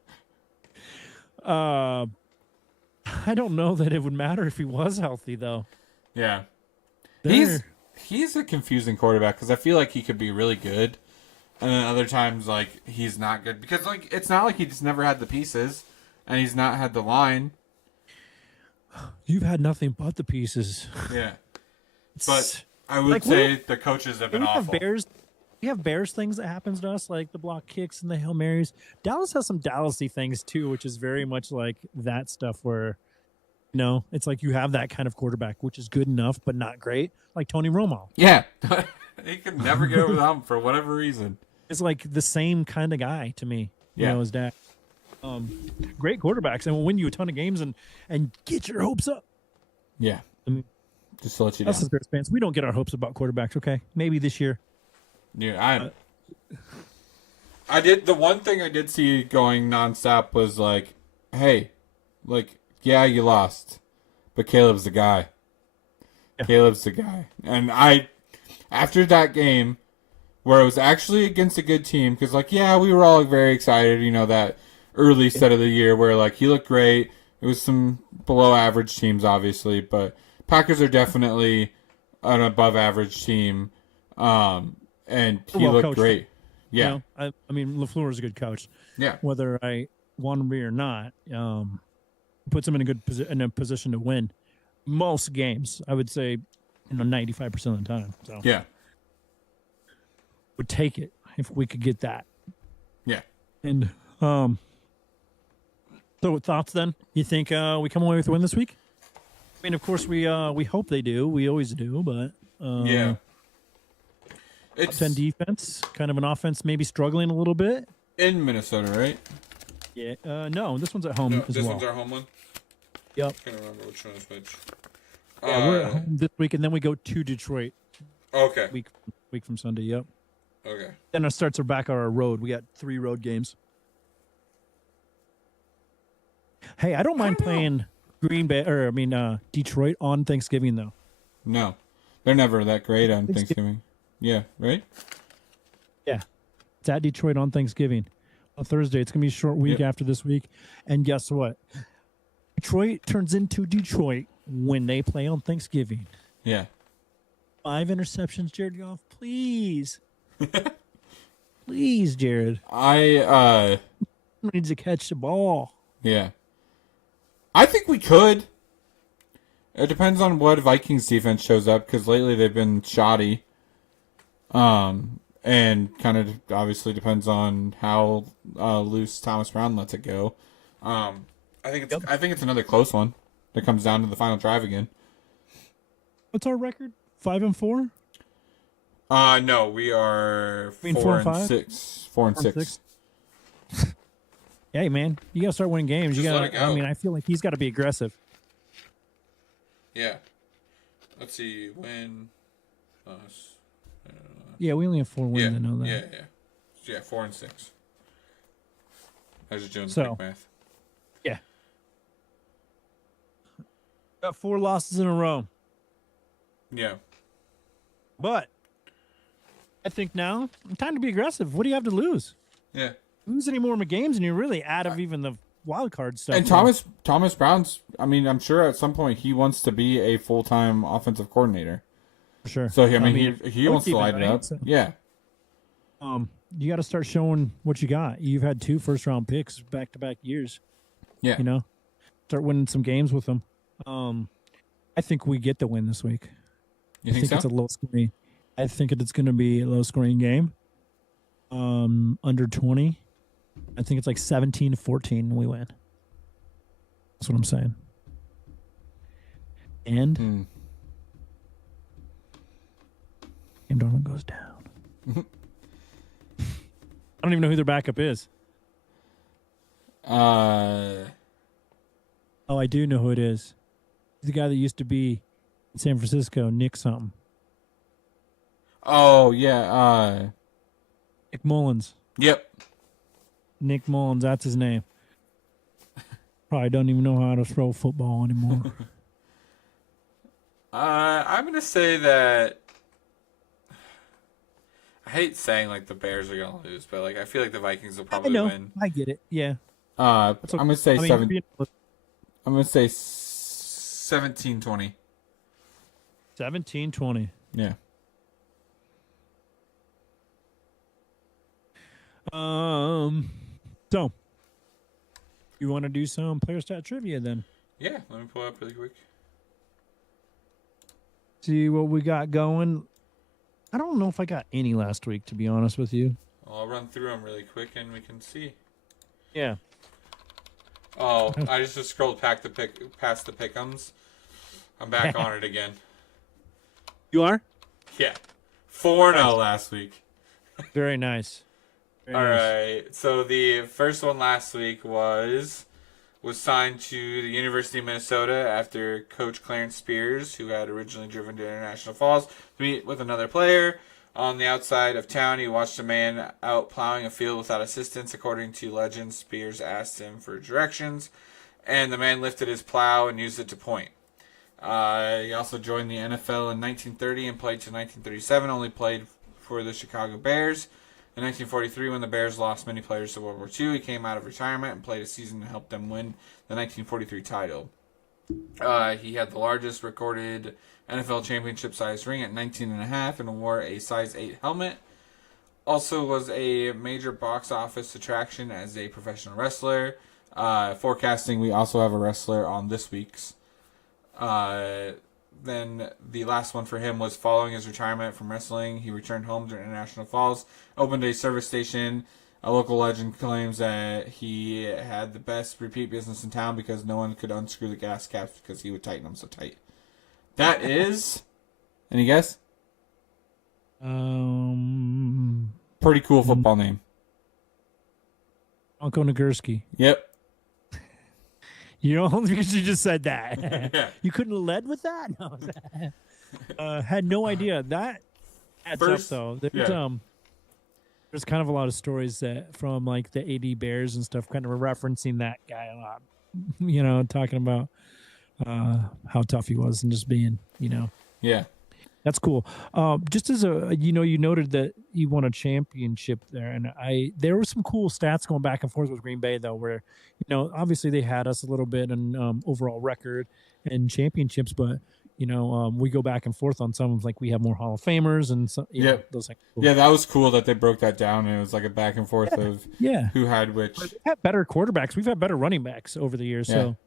I don't know that it would matter if he was healthy, though. Yeah. He's a confusing quarterback because I feel like he could be really good, and then other times like he's not good because like it's not like he's never had the pieces, and he's not had the line. You've had nothing but the pieces. Yeah, but I would say the coaches have been awful. We have Bears things that happens to us, like the block kicks and the Hail Marys. Dallas has some Dallas-y things too, which is very much like that stuff where, it's like you have that kind of quarterback, which is good enough but not great, like Tony Romo. Yeah, he could never get over the hump for whatever reason. It's like the same kind of guy to me. His dad. Great quarterbacks and will win you a ton of games and get your hopes up. Yeah, I mean, just to let you know. Us as Bears fans, we don't get our hopes about quarterbacks. Okay, maybe this year. Yeah, I did. The one thing I did see going nonstop was like, hey, like, yeah, you lost, but Caleb's the guy. Yeah. Caleb's the guy. And after that game, where it was actually against a good team, because like, yeah, we were all very excited, that early set of the year where like he looked great. It was some below average teams, obviously, but Packers are definitely an above average team. And he looked great. Yeah. I mean, LaFleur is a good coach. Yeah. Whether I want to be or not, puts him in a good position to win most games. I would say, 95% of the time. So yeah, would take it if we could get that. Yeah. And so thoughts then? You think we come away with a win this week? I mean, of course we hope they do. We always do, but yeah. It's 10 defense, kind of an offense maybe struggling a little bit. In Minnesota, right? Yeah. No, this one's at home as well. This one's our home one? Yep. I can't remember which one is which. Yeah, we're at home this week, and then we go to Detroit. Okay. Week from Sunday, yep. Okay. Then our starts are back on our road. We got 3 road games. Hey, I don't mind playing Detroit on Thanksgiving, though. No. They're never that great on Thanksgiving. Yeah, right? Yeah. It's at Detroit on Thanksgiving. On Thursday, it's going to be a short week after this week. And guess what? Detroit turns into Detroit when they play on Thanksgiving. Yeah. 5 interceptions, Jared Goff. Please. Please, Jared. I needs to catch the ball. Yeah. I think we could. It depends on what Vikings defense shows up, because lately they've been shoddy. And kind of obviously depends on how loose Thomas Brown lets it go. I think it's another close one that comes down to the final drive again. What's our record? 5-4? No, we are 4-6. 4-6. Hey man, you gotta start winning games. I feel like he's got to be aggressive. Yeah. Let's see. Win. Yeah, we only have 4 wins. I know that. Yeah, 4-6. I was just doing quick math. Yeah. Got 4 losses in a row. Yeah. But I think now, time to be aggressive. What do you have to lose? Yeah. Lose any more games and you're really out of even the wild card stuff. And Thomas Brown's, I'm sure at some point he wants to be a full-time offensive coordinator. Sure. So, he wants to light it up. So. Yeah. You got to start showing what you got. You've had 2 first-round picks back-to-back years. Yeah. Start winning some games with them. I think we get the win this week. You think so? It's a low scoring. I think it's going to be a low-scoring game. Under 20. I think it's like 17-14 we win. That's what I'm saying. And Hmm. Sam Darnold goes down. I don't even know who their backup is. Uh, Oh, I do know who it is. He's the guy that used to be in San Francisco, Nick something. oh yeah. Nick Mullins. Yep. Nick Mullins, that's his name. Probably don't even know how to throw football anymore. I'm gonna say that. I hate saying like the Bears are gonna lose, but like I feel like the Vikings will I probably know. win. I get it. Yeah. I'm That's okay. gonna say I mean, 7. being- I'm gonna say 17-20. 17-20. Yeah. So you want to do some player stat trivia then? Yeah. Let me pull it up really quick. See what we got going. I don't know if I got any last week, to be honest with you. I'll run through them really quick and we can see. Yeah. Oh, I just scrolled past the pick'ems. I'm back on it again. You are? Yeah. 4-0 last week. Very nice. Very All nice. right. So the first one last week was signed to the University of Minnesota after Coach Clarence Spears, who had originally driven to International Falls to meet with another player. On the outside of town, he watched a man out plowing a field without assistance. According to legend, Spears asked him for directions, and the man lifted his plow and used it to point. He also joined the NFL in 1930 and played to 1937, only played for the Chicago Bears. In 1943, when the Bears lost many players to World War II, he came out of retirement and played a season to help them win the 1943 title. He had the largest recorded NFL championship size ring at 19.5 and wore a size 8 helmet. Also was a major box office attraction as a professional wrestler. Forecasting, we also have a wrestler on this week's. Then the last one for him was following his retirement from wrestling. He returned home to International Falls, opened a service station. A local legend claims that he had the best repeat business in town because no one could unscrew the gas caps because he would tighten them so tight. That is, any guess? Pretty cool football name. Uncle Nagurski. Yep. You know, because you just said that. Yeah. You couldn't have led with that? No. Had no idea. That adds First- up, though. yeah. There's kind of a lot of stories that from like the AD Bears and stuff, kind of referencing that guy a lot. You know, talking about how tough he was and just being, you know, Yeah. that's cool. Just as a, you know, you noted that you won a championship there, and there were some cool stats going back and forth with Green Bay though, where, you know, obviously they had us a little bit in overall record and championships, but you know, we go back and forth on some of like we have more Hall of Famers and some, you know, Yep. those things. Cool. Yeah, that was cool that they broke that down and it was like a back and forth of Yeah. who had which. We've had better quarterbacks. We've had better running backs over the years. Yeah. So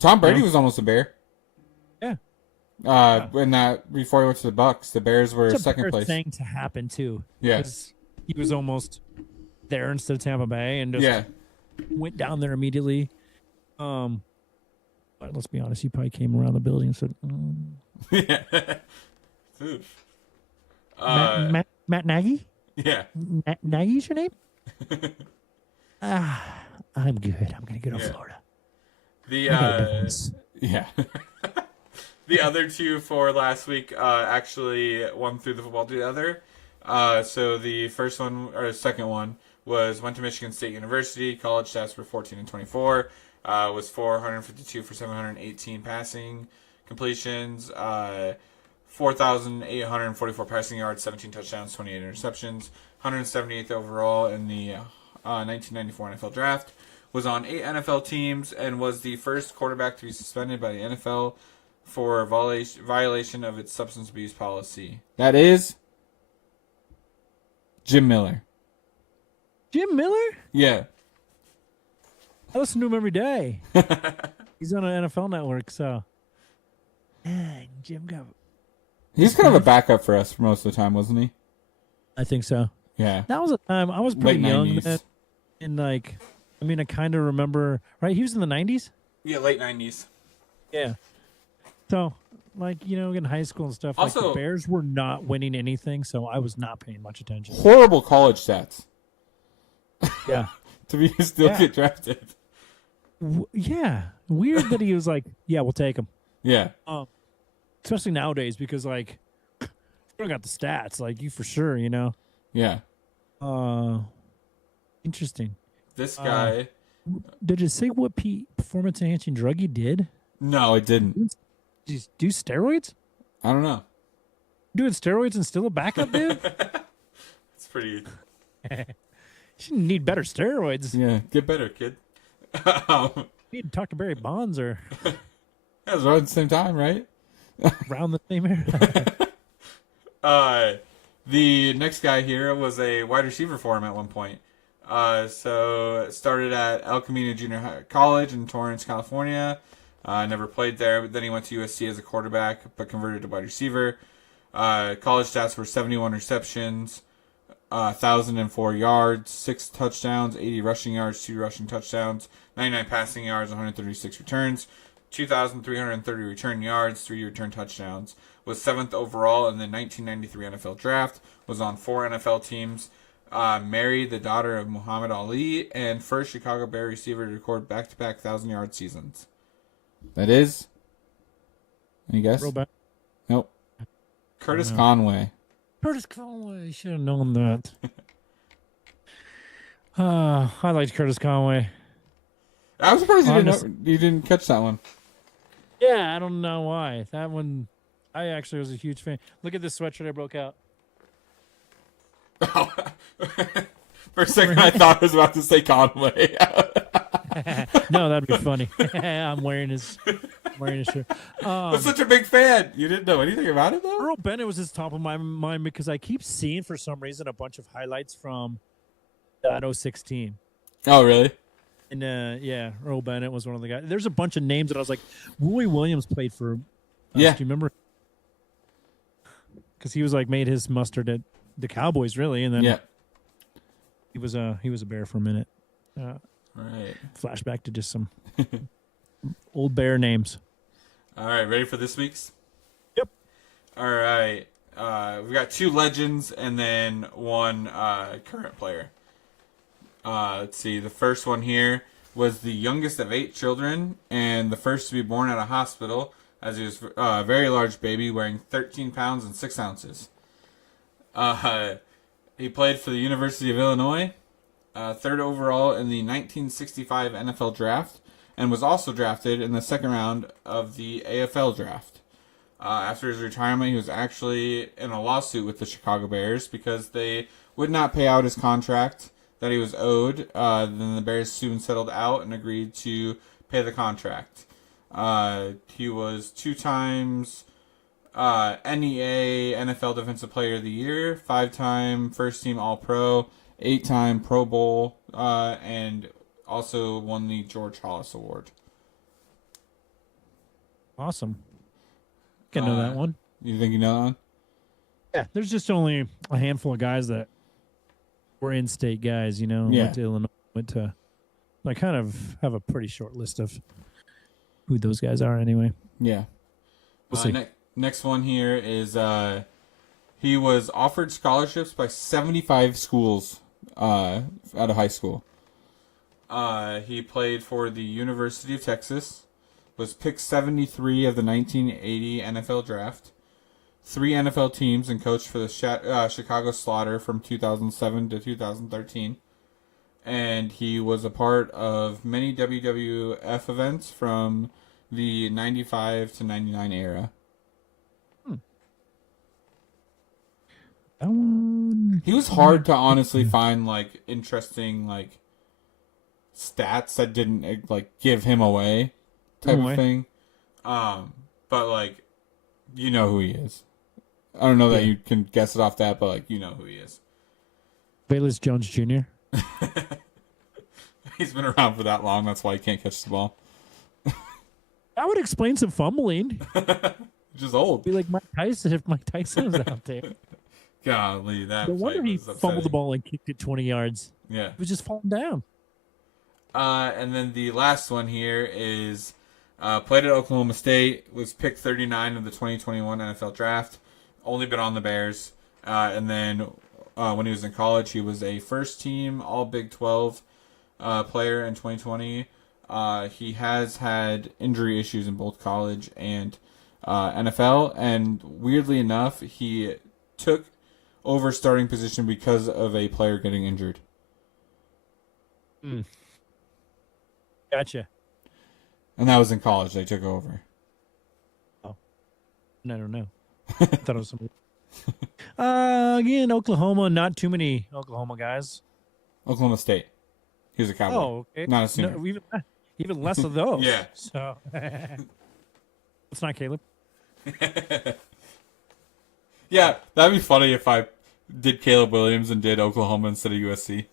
Tom Brady Yeah. was almost a Bear. Yeah. When that before he went to the Bucks, the Bears were it's a second better place. thing to happen too. Yeah. 'Cause he was almost there instead of Tampa Bay and just Yeah. went down there immediately. But let's be honest, he probably came around the building and said, Yeah. Oof. Matt Nagy? Yeah. Nagy's your name? I'm good. I'm going to go to Yeah. Florida. The I got a business. yeah. The other two for last week actually won through the football together. So the first one or second one went to Michigan State University. College stats were 14 and 24. Was 452 for 718 passing completions, 4,844 passing yards, 17 touchdowns, 28 interceptions, 178th overall in the 1994 NFL Draft. Was on 8 NFL teams and was the first quarterback to be suspended by the NFL for violation of its substance abuse policy. That is Jim Miller. Jim Miller? Yeah. I listen to him every day. He's on an NFL network, so. Jim got. He's kind of a backup for us for most of the time, wasn't he? I think so. Yeah. That was a time I was pretty Late young 90s. then. And like, I mean, I kind of remember, right? He was in the 90s? Yeah, late 90s. Yeah. So, like in high school and stuff. Like Also- the Bears were not winning anything, so I was not paying much attention. Horrible college stats Yeah, to be still Yeah. get drafted. yeah. Weird that he was like, "Yeah, we'll take him." Yeah. Especially nowadays because like you don't got the stats, like you for sure. Yeah. Interesting. This guy. Did it say what performance enhancing drug he did? No, it didn't. Did he do steroids? I don't know. Doing steroids and still a backup dude? It's pretty. You shouldn't need better steroids. You Yeah. Get better, kid. need to talk to Barry Bonds or That was right at the same time, right? around the same area. The next guy here was a wide receiver for him at one point. So it started at El Camino Junior College in Torrance, California. Never played there, but then he went to USC as a quarterback, but converted to wide receiver. College stats were 71 receptions, 1,004 yards, 6 touchdowns, 80 rushing yards, 2 rushing touchdowns, 99 passing yards, 136 returns, 2,330 return yards, 3 return touchdowns. Was 7th overall in the 1993 NFL Draft. Was on 4 NFL teams. Married the daughter of Muhammad Ali, and first Chicago Bear receiver to record back-to-back 1,000-yard seasons. That is? Any guess? Robot. Nope. Curtis No. Conway. Curtis Conway. Should have known that. I liked Curtis Conway. I was surprised Honest- you didn't catch that one. Yeah, I don't know why. That one, I actually was a huge fan. Look at this sweatshirt I broke out. For a second, I thought I was about to say Conway. No, that'd be funny. I'm wearing his shirt. I'm such a big fan. You didn't know anything about it, though? Earl Bennett was his top of my mind because I keep seeing for some reason a bunch of highlights from that 016. Oh, really? And yeah, Earl Bennett was one of the guys. There's a bunch of names that I was like, Roy Williams played for. Yeah. Do you remember? Because he was like made his mustard at the Cowboys, really, and then Yeah. he was a Bear for a minute. Right. Flashback to just some old Bear names. All right, ready for this week's? Yep. All right. We've got 2 legends and then 1 current player. Let's see. The first one here was the youngest of 8 children and the first to be born at a hospital, as he was a very large baby weighing 13 pounds and 6 ounces. He played for the University of Illinois, 3rd overall in the 1965 NFL Draft, and was also drafted in the 2nd round of the AFL Draft. After his retirement, he was actually in a lawsuit with the Chicago Bears because they would not pay out his contract that he was owed. Then the Bears soon settled out and agreed to pay the contract. He was 2 times NEA NFL Defensive Player of the Year, 5-time First Team All-Pro, 8-time Pro Bowl, and also won the George Hollis Award. Awesome. Can know that one. You think you know that one? Yeah, there's just only a handful of guys that were in-state guys. Yeah. Went to Illinois. I kind of have a pretty short list of who those guys are. Anyway, Yeah. We'll see. Next one here is he was offered scholarships by 75 schools out of high school. He played for the University of Texas, was picked 73 of the 1980 NFL Draft, 3 NFL teams, and coached for the Chicago Slaughter from 2007 to 2013. And he was a part of many WWF events from the 95 to 99 era. that one. He was hard to honestly find interesting stats that didn't give him away type of thing. But you know who he is. I don't know that you can guess it off that, but you know who he is. Bayless Jones Jr. He's been around for that long. That's why he can't catch the ball. That would explain some fumbling. Just old. Be like Mike Tyson if Mike Tyson was out there. Golly, that No wonder play he was fumbled upsetting. the ball and kicked it 20 yards. Yeah. He was just falling down. And then the last one here is Played at Oklahoma State. Was picked 39 of the 2021 NFL Draft. Only been on the Bears. And then when he was in college, he was a first-team All Big 12 player in 2020. He has had injury issues in both college and NFL, and weirdly enough, he took over starting position because of a player getting injured. Gotcha. And that was in college. They took over. Oh, I don't know. I thought it was somebody. Again, Oklahoma. Not too many Oklahoma guys. Oklahoma State. He was a Cowboy. Oh, okay. Not a Sooner. No, even less of those. Yeah. So it's not Caleb. Yeah, that'd be funny if I did Caleb Williams and did Oklahoma instead of USC.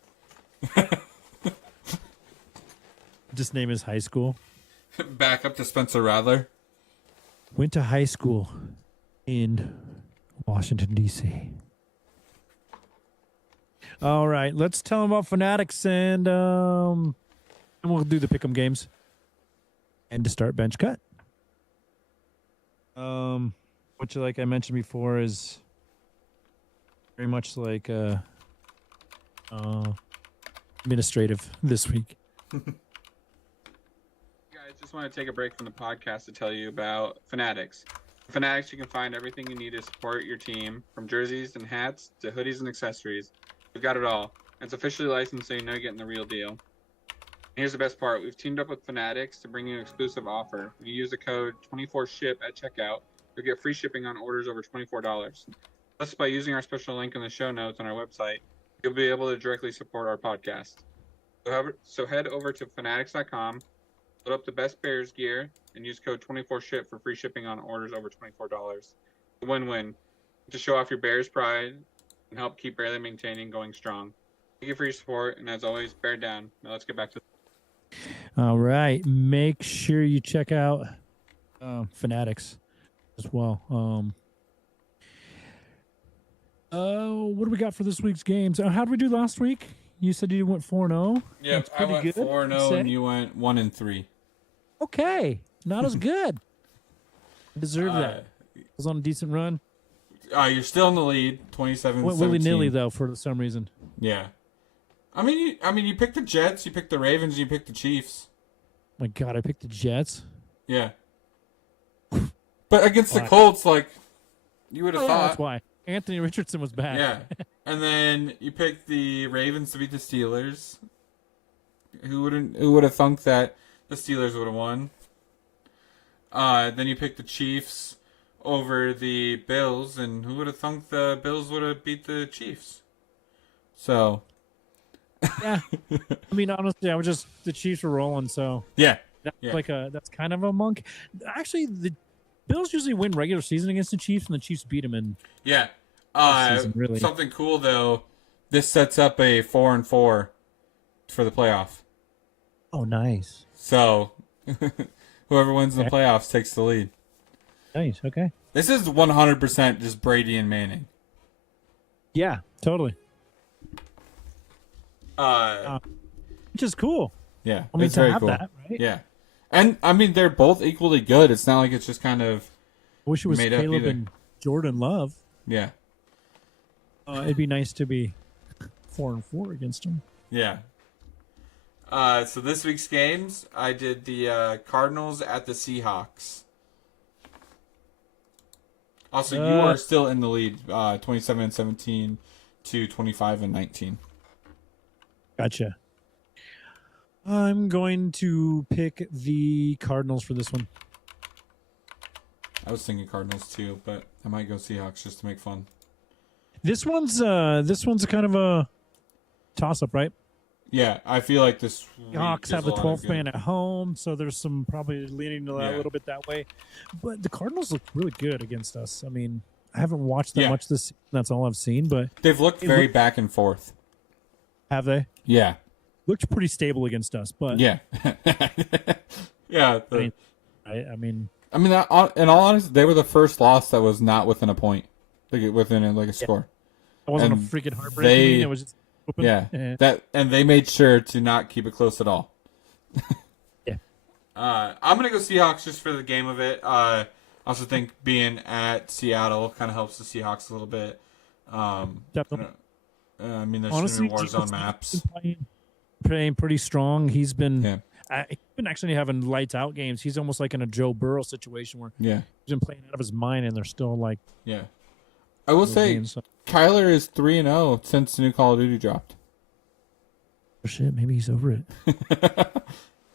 Just name his high school. Back up to Spencer Rattler. Went to high school in Washington, D.C. All right, let's tell them about Fanatics and we'll do the pick'em games. And to start bench cut. Which, like I mentioned before, is very much like administrative this week. Guys, just want to take a break from the podcast to tell you about Fanatics. Fanatics, you can find everything you need to support your team, from jerseys and hats to hoodies and accessories. We've got it all. It's officially licensed, so you know you're getting the real deal. And here's the best part. We've teamed up with Fanatics to bring you an exclusive offer. When you use the code 24SHIP at checkout, you'll get free shipping on orders over $24. Plus, by using our special link in the show notes on our website, you'll be able to directly support our podcast. So head over to fanatics.com, load up the best Bears gear, and use code 24SHIP for free shipping on orders over $24. A win-win. To show off your Bears pride and help keep Barely Maintaining going strong. Thank you for your support, and as always, bear down. Now let's get back to All right. Make sure you check out Fanatics as well. What do we got for this week's games? How did we do last week? You said you went 4-0. Yeah, I went 4-0 and you went 1-3. Okay, not as good. Deserve that. Was on a decent run. You're still in the lead, 27-17. Went willy-nilly though for some reason. Yeah. I mean, you picked the Jets, you picked the Ravens, you picked the Chiefs. My God, I picked the Jets. Yeah. But against the Colts, like, you would have thought. That's why. Anthony Richardson was back. Yeah. And then you picked the Ravens to beat the Steelers. Who would have thunk that the Steelers would have won? Then you picked the Chiefs over the Bills, and who would have thunk the Bills would have beat the Chiefs? So. Yeah. I mean, honestly, the Chiefs were rolling, so. Yeah. That's kind of a monk. Actually, the Bills usually win regular season against the Chiefs, and the Chiefs beat them in. Yeah. Season, really. Something cool though. This sets up a 4-4 for the playoff. Oh, nice. So, whoever wins in the playoffs takes the lead. Nice. Okay. This is 100% just Brady and Manning. Yeah, totally. Which is cool. Yeah, I mean, it's to very have cool. that, right? Yeah, and I mean they're both equally good. It's not like it's just kind of. I wish it was made up Caleb either. and Jordan Love. Yeah. It'd be nice to be 4-4 against them. Yeah. So this week's games, I did the Cardinals at the Seahawks. Also, you are still in the lead, 27-17 to 25-19. Gotcha. I'm going to pick the Cardinals for this one. I was thinking Cardinals too, but I might go Seahawks just to make fun. This one's a kind of a toss-up, right? Yeah, I feel like this week Hawks have is the a lot of 12th good- man at home, so there's some probably leaning to that a little bit that way. But the Cardinals look really good against us. I mean, I haven't watched that much this season. That's all I've seen, but They've looked very back and forth. have they? Yeah. Looked pretty stable against us, but Yeah. Yeah. I mean, in all honesty, they were the first loss that was not within a point, within a score. it wasn't And a freaking heartbreaking. It was just open. Yeah. And they made sure to not keep it close at all. Yeah. I'm gonna go Seahawks just for the game of it. I also think being at Seattle kind of helps the Seahawks a little bit. Definitely. I mean, there's Honestly, so many Warzone maps. Playing pretty strong. He's been Yeah. he's been actually having lights out games. He's almost like in a Joe Burrow situation where Yeah. he's been playing out of his mind, and they're still like. Yeah. I will say, games, so. Kyler is 3-0 since the new Call of Duty dropped. Oh, shit, maybe he's over it.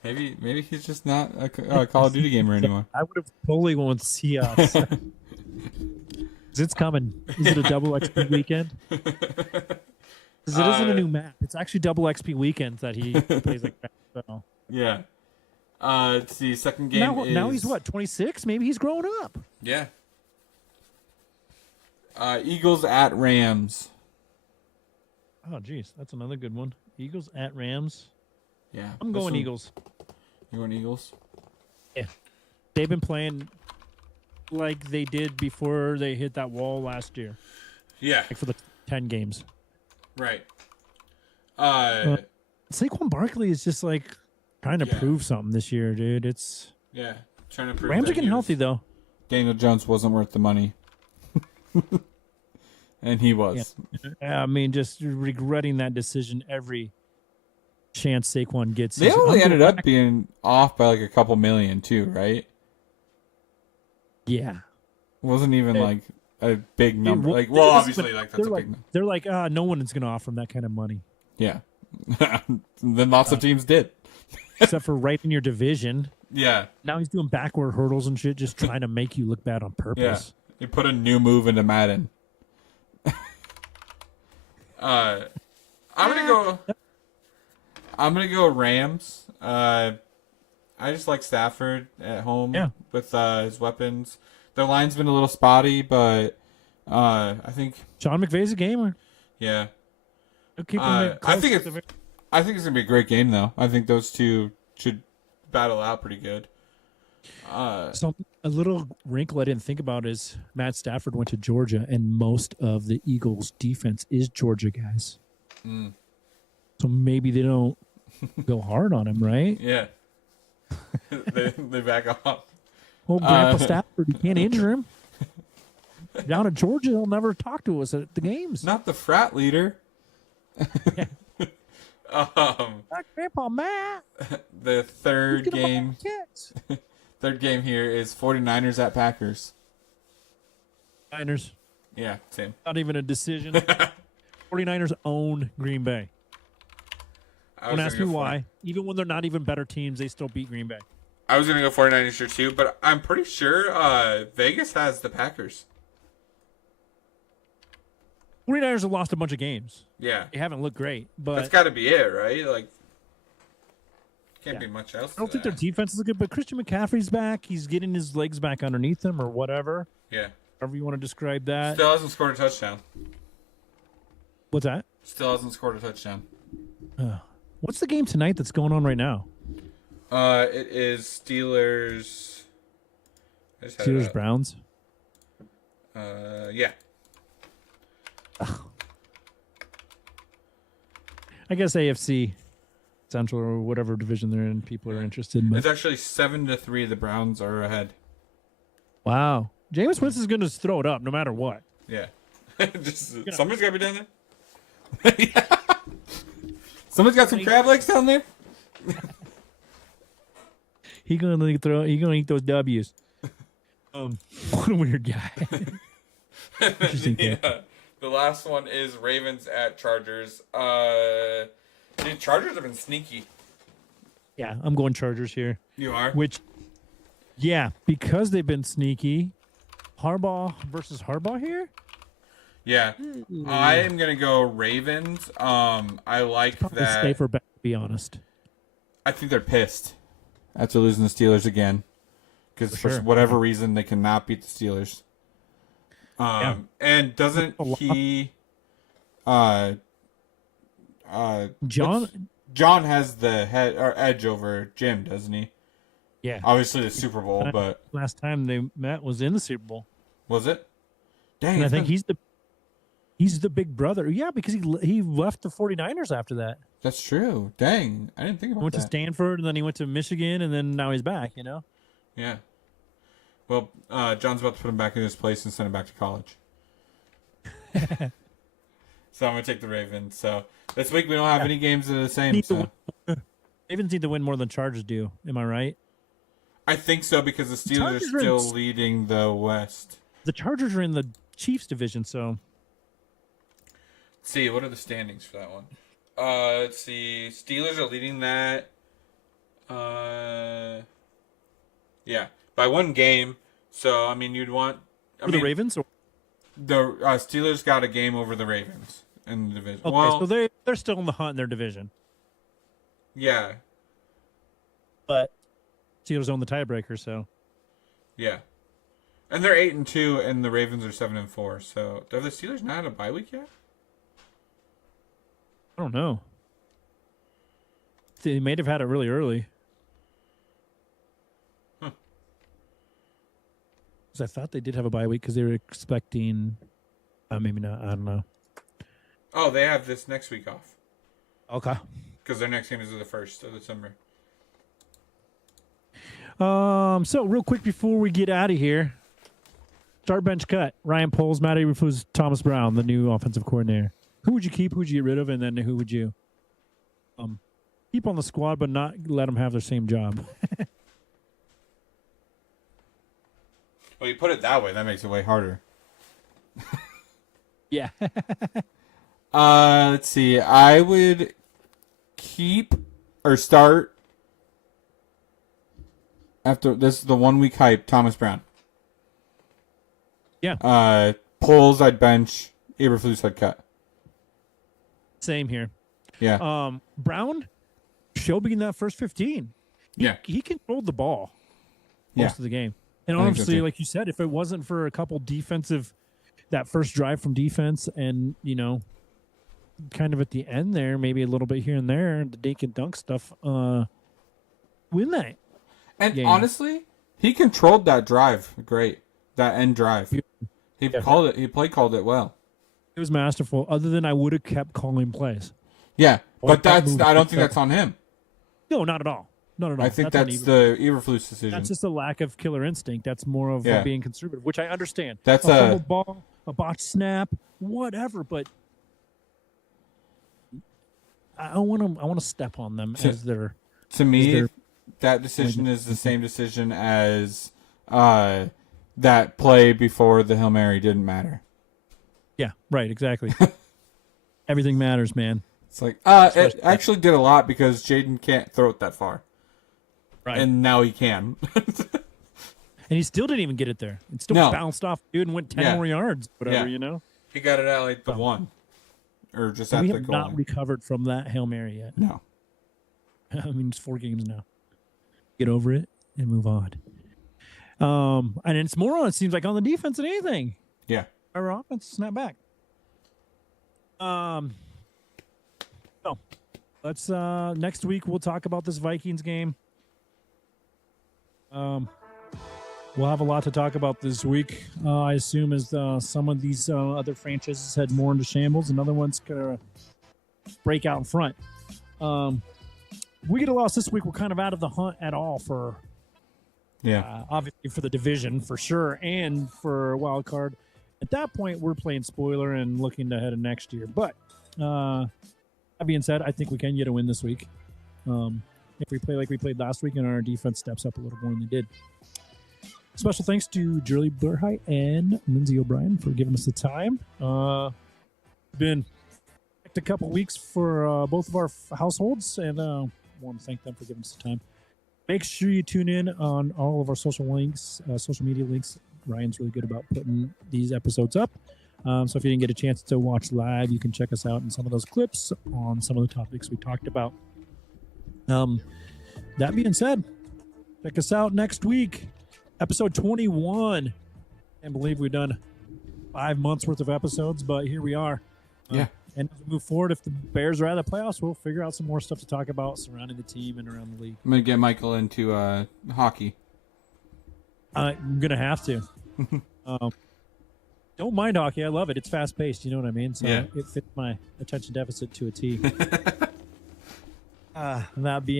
Maybe he's just not a Call of Duty gamer anymore. I would have totally went with Seahawks. 'Cause it's coming. Is it a double XP weekend? Because it isn't a new map. It's actually double XP weekend that he plays like that. So. Yeah. Let's see. Second game now he's what, 26? Maybe he's grown up. Yeah. Eagles at Rams. Oh, geez. That's another good one. Eagles at Rams. Yeah. I'm going Eagles. You going Eagles? Yeah. They've been playing like they did before they hit that wall last year. Yeah. Like for the 10 games. Right. Saquon Barkley is just like trying to prove something this year, dude. It's trying to prove Rams are getting healthy though. Daniel Jones wasn't worth the money. And he was. Yeah. I mean, just regretting that decision every chance Saquon gets. They only ended up being off by like a couple million too, right? Yeah. It wasn't even like a big number. Like, well, obviously, like that's a big number. They're like, no one is going to offer him that kind of money. Yeah. Then lots of teams did. Except for right in your division. Yeah. Now he's doing backward hurdles and shit, just trying to make you look bad on purpose. Yeah. You put a new move into Madden. I'm gonna go Rams. I just like Stafford at home with his weapons. Their line's been a little spotty, but I think Sean McVay's a gamer. Yeah. I think it's gonna be a great game though. I think those two should battle out pretty good. So a little wrinkle I didn't think about is Matt Stafford went to Georgia, and most of the Eagles' defense is Georgia guys. So maybe they don't go hard on him, right? Yeah. they back off. Well, Grandpa Stafford, you can't injure him. Down at Georgia, he'll never talk to us at the games. Not the frat leader. Grandpa Matt. The third game. Third game here is 49ers at Packers. Niners. Yeah, same. Not even a decision. 49ers own Green Bay. Don't ask me why. Even when they're not even better teams, they still beat Green Bay. I was going to go 49ers here too, but I'm pretty sure Vegas has the Packers. 49ers have lost a bunch of games. Yeah. They haven't looked great, but that's got to be it, right? Like, can't be much else. I don't think their defense is good, but Christian McCaffrey's back. He's getting his legs back underneath him or whatever. Yeah. However you want to describe that. Still hasn't scored a touchdown. What's that? Still hasn't scored a touchdown. What's the game tonight that's going on right now? It is Steelers. Steelers Browns. Yeah. I guess AFC Central or whatever division they're in, people are interested in. It's actually 7-3. The Browns are ahead. Wow. Jameis Winston's going to throw it up no matter what. Yeah. Somebody's got to be down there. Yeah. Somebody's got some crab legs down there. He gonna eat those W's. What a weird guy. Interesting. Yeah. The last one is Ravens at Chargers. Dude, Chargers have been sneaky. Yeah, I'm going Chargers here. You are? Yeah, because they've been sneaky. Harbaugh versus Harbaugh here? Yeah. I am going to go Ravens. I like probably that. Safer bet, to be honest. I think they're pissed after losing the Steelers again. Because for whatever reason, they cannot beat the Steelers. And doesn't he... John has the head or edge over Jim, doesn't he? Yeah. Obviously the Super Bowl, but last time they met was in the Super Bowl. Was it? Dang, and I think he's the He's the big brother. Yeah, because he left the 49ers after that. That's true. Dang, I didn't think about He went that. to Stanford, and then he went to Michigan, and then now he's back. Yeah. Well, John's about to put him back in his place and send him back to college. So I'm gonna take the Ravens. So this week we don't have any games that are the same. So. Ravens need to win more than Chargers do. Am I right? I think so because the Steelers are still leading the West. The Chargers are in the Chiefs division, so. Let's see, what are the standings for that one? Let's see. Steelers are leading that. Yeah, by one game. So I mean, you'd want the Ravens. Or? The Steelers got a game over the Ravens in the division. Okay, well, so they're still in the hunt in their division. Yeah. But Steelers own the tiebreaker, so. Yeah. And they're 8-2, and the Ravens are 7-4. So have the Steelers not had a bye week yet? I don't know. They may have had it really early. Huh. Because I thought they did have a bye week because they were expecting. Maybe not. I don't know. Oh, they have this next week off. Okay. Because their next game is the 1st of December. So real quick before we get out of here, start bench cut. Ryan Poles, Matt Eberflus, Thomas Brown, the new offensive coordinator. Who would you keep? Who would you get rid of? And then who would you keep on the squad, but not let them have their same job? Well, you put it that way, that makes it way harder. Yeah. Let's see. I would keep or start after this is the 1 week hype. Thomas Brown. Yeah. Poles I'd bench. Eberflus I'd cut. Same here. Yeah. Brown, show being that first 15. He controlled the ball most of the game. And honestly, like you said, if it wasn't for a couple that first drive from defense and, kind of at the end there, maybe a little bit here and there, the dink and dunk stuff, win that. And game. honestly, he controlled that drive great. That end drive. He called it. He called it well. It was masterful. Other than I would have kept calling plays. Yeah, but I don't think that's on him. No, not at all. Not at all. I think that's the Eberflus decision. That's just a lack of killer instinct. That's more of being conservative, which I understand. That's a fumbled ball, a botched snap, whatever. But I want to step on them as their. To me, that decision is the same decision as that play before the Hail Mary didn't matter. Yeah, right. Exactly. Everything matters, man. It's like it actually did a lot because Jaden can't throw it that far. Right. And now he can. And he still didn't even get it there. It still bounced off, dude, and went 10 more yards, whatever, He got it at like the 1. Or just at the goal. We have not recovered from that Hail Mary yet. No. I mean, it's 4 games now. Get over it and move on. And it's more on, it seems like, on the defense than anything. Yeah. Our offense snap back. So let's next week we'll talk about this Vikings game. We'll have a lot to talk about this week. I assume as some of these other franchises head more into shambles, and other ones gonna break out in front. We get a loss this week. We're kind of out of the hunt at all for, obviously for the division for sure, and for a wild card. At that point, we're playing spoiler and looking ahead of next year. But that being said, I think we can get a win this week. If we play like we played last week and our defense steps up a little more than they did. Special thanks to Julie Burhite and Lindsay O'Brien for giving us the time. Been a couple weeks for both of our households, and want to thank them for giving us the time. Make sure you tune in on all of our social media links. Ryan's really good about putting these episodes up. So if you didn't get a chance to watch live, you can check us out in some of those clips on some of the topics we talked about. That being said, check us out next week, episode 21. Can't believe we've done 5 months worth of episodes, but here we are. And as we move forward, if the Bears are out of the playoffs, we'll figure out some more stuff to talk about surrounding the team and around the league. I'm going to get Michael into hockey. I'm going to have to. Don't mind hockey. I love it. It's fast paced. You know what I mean? So Yeah. it fits my attention deficit to a T. That being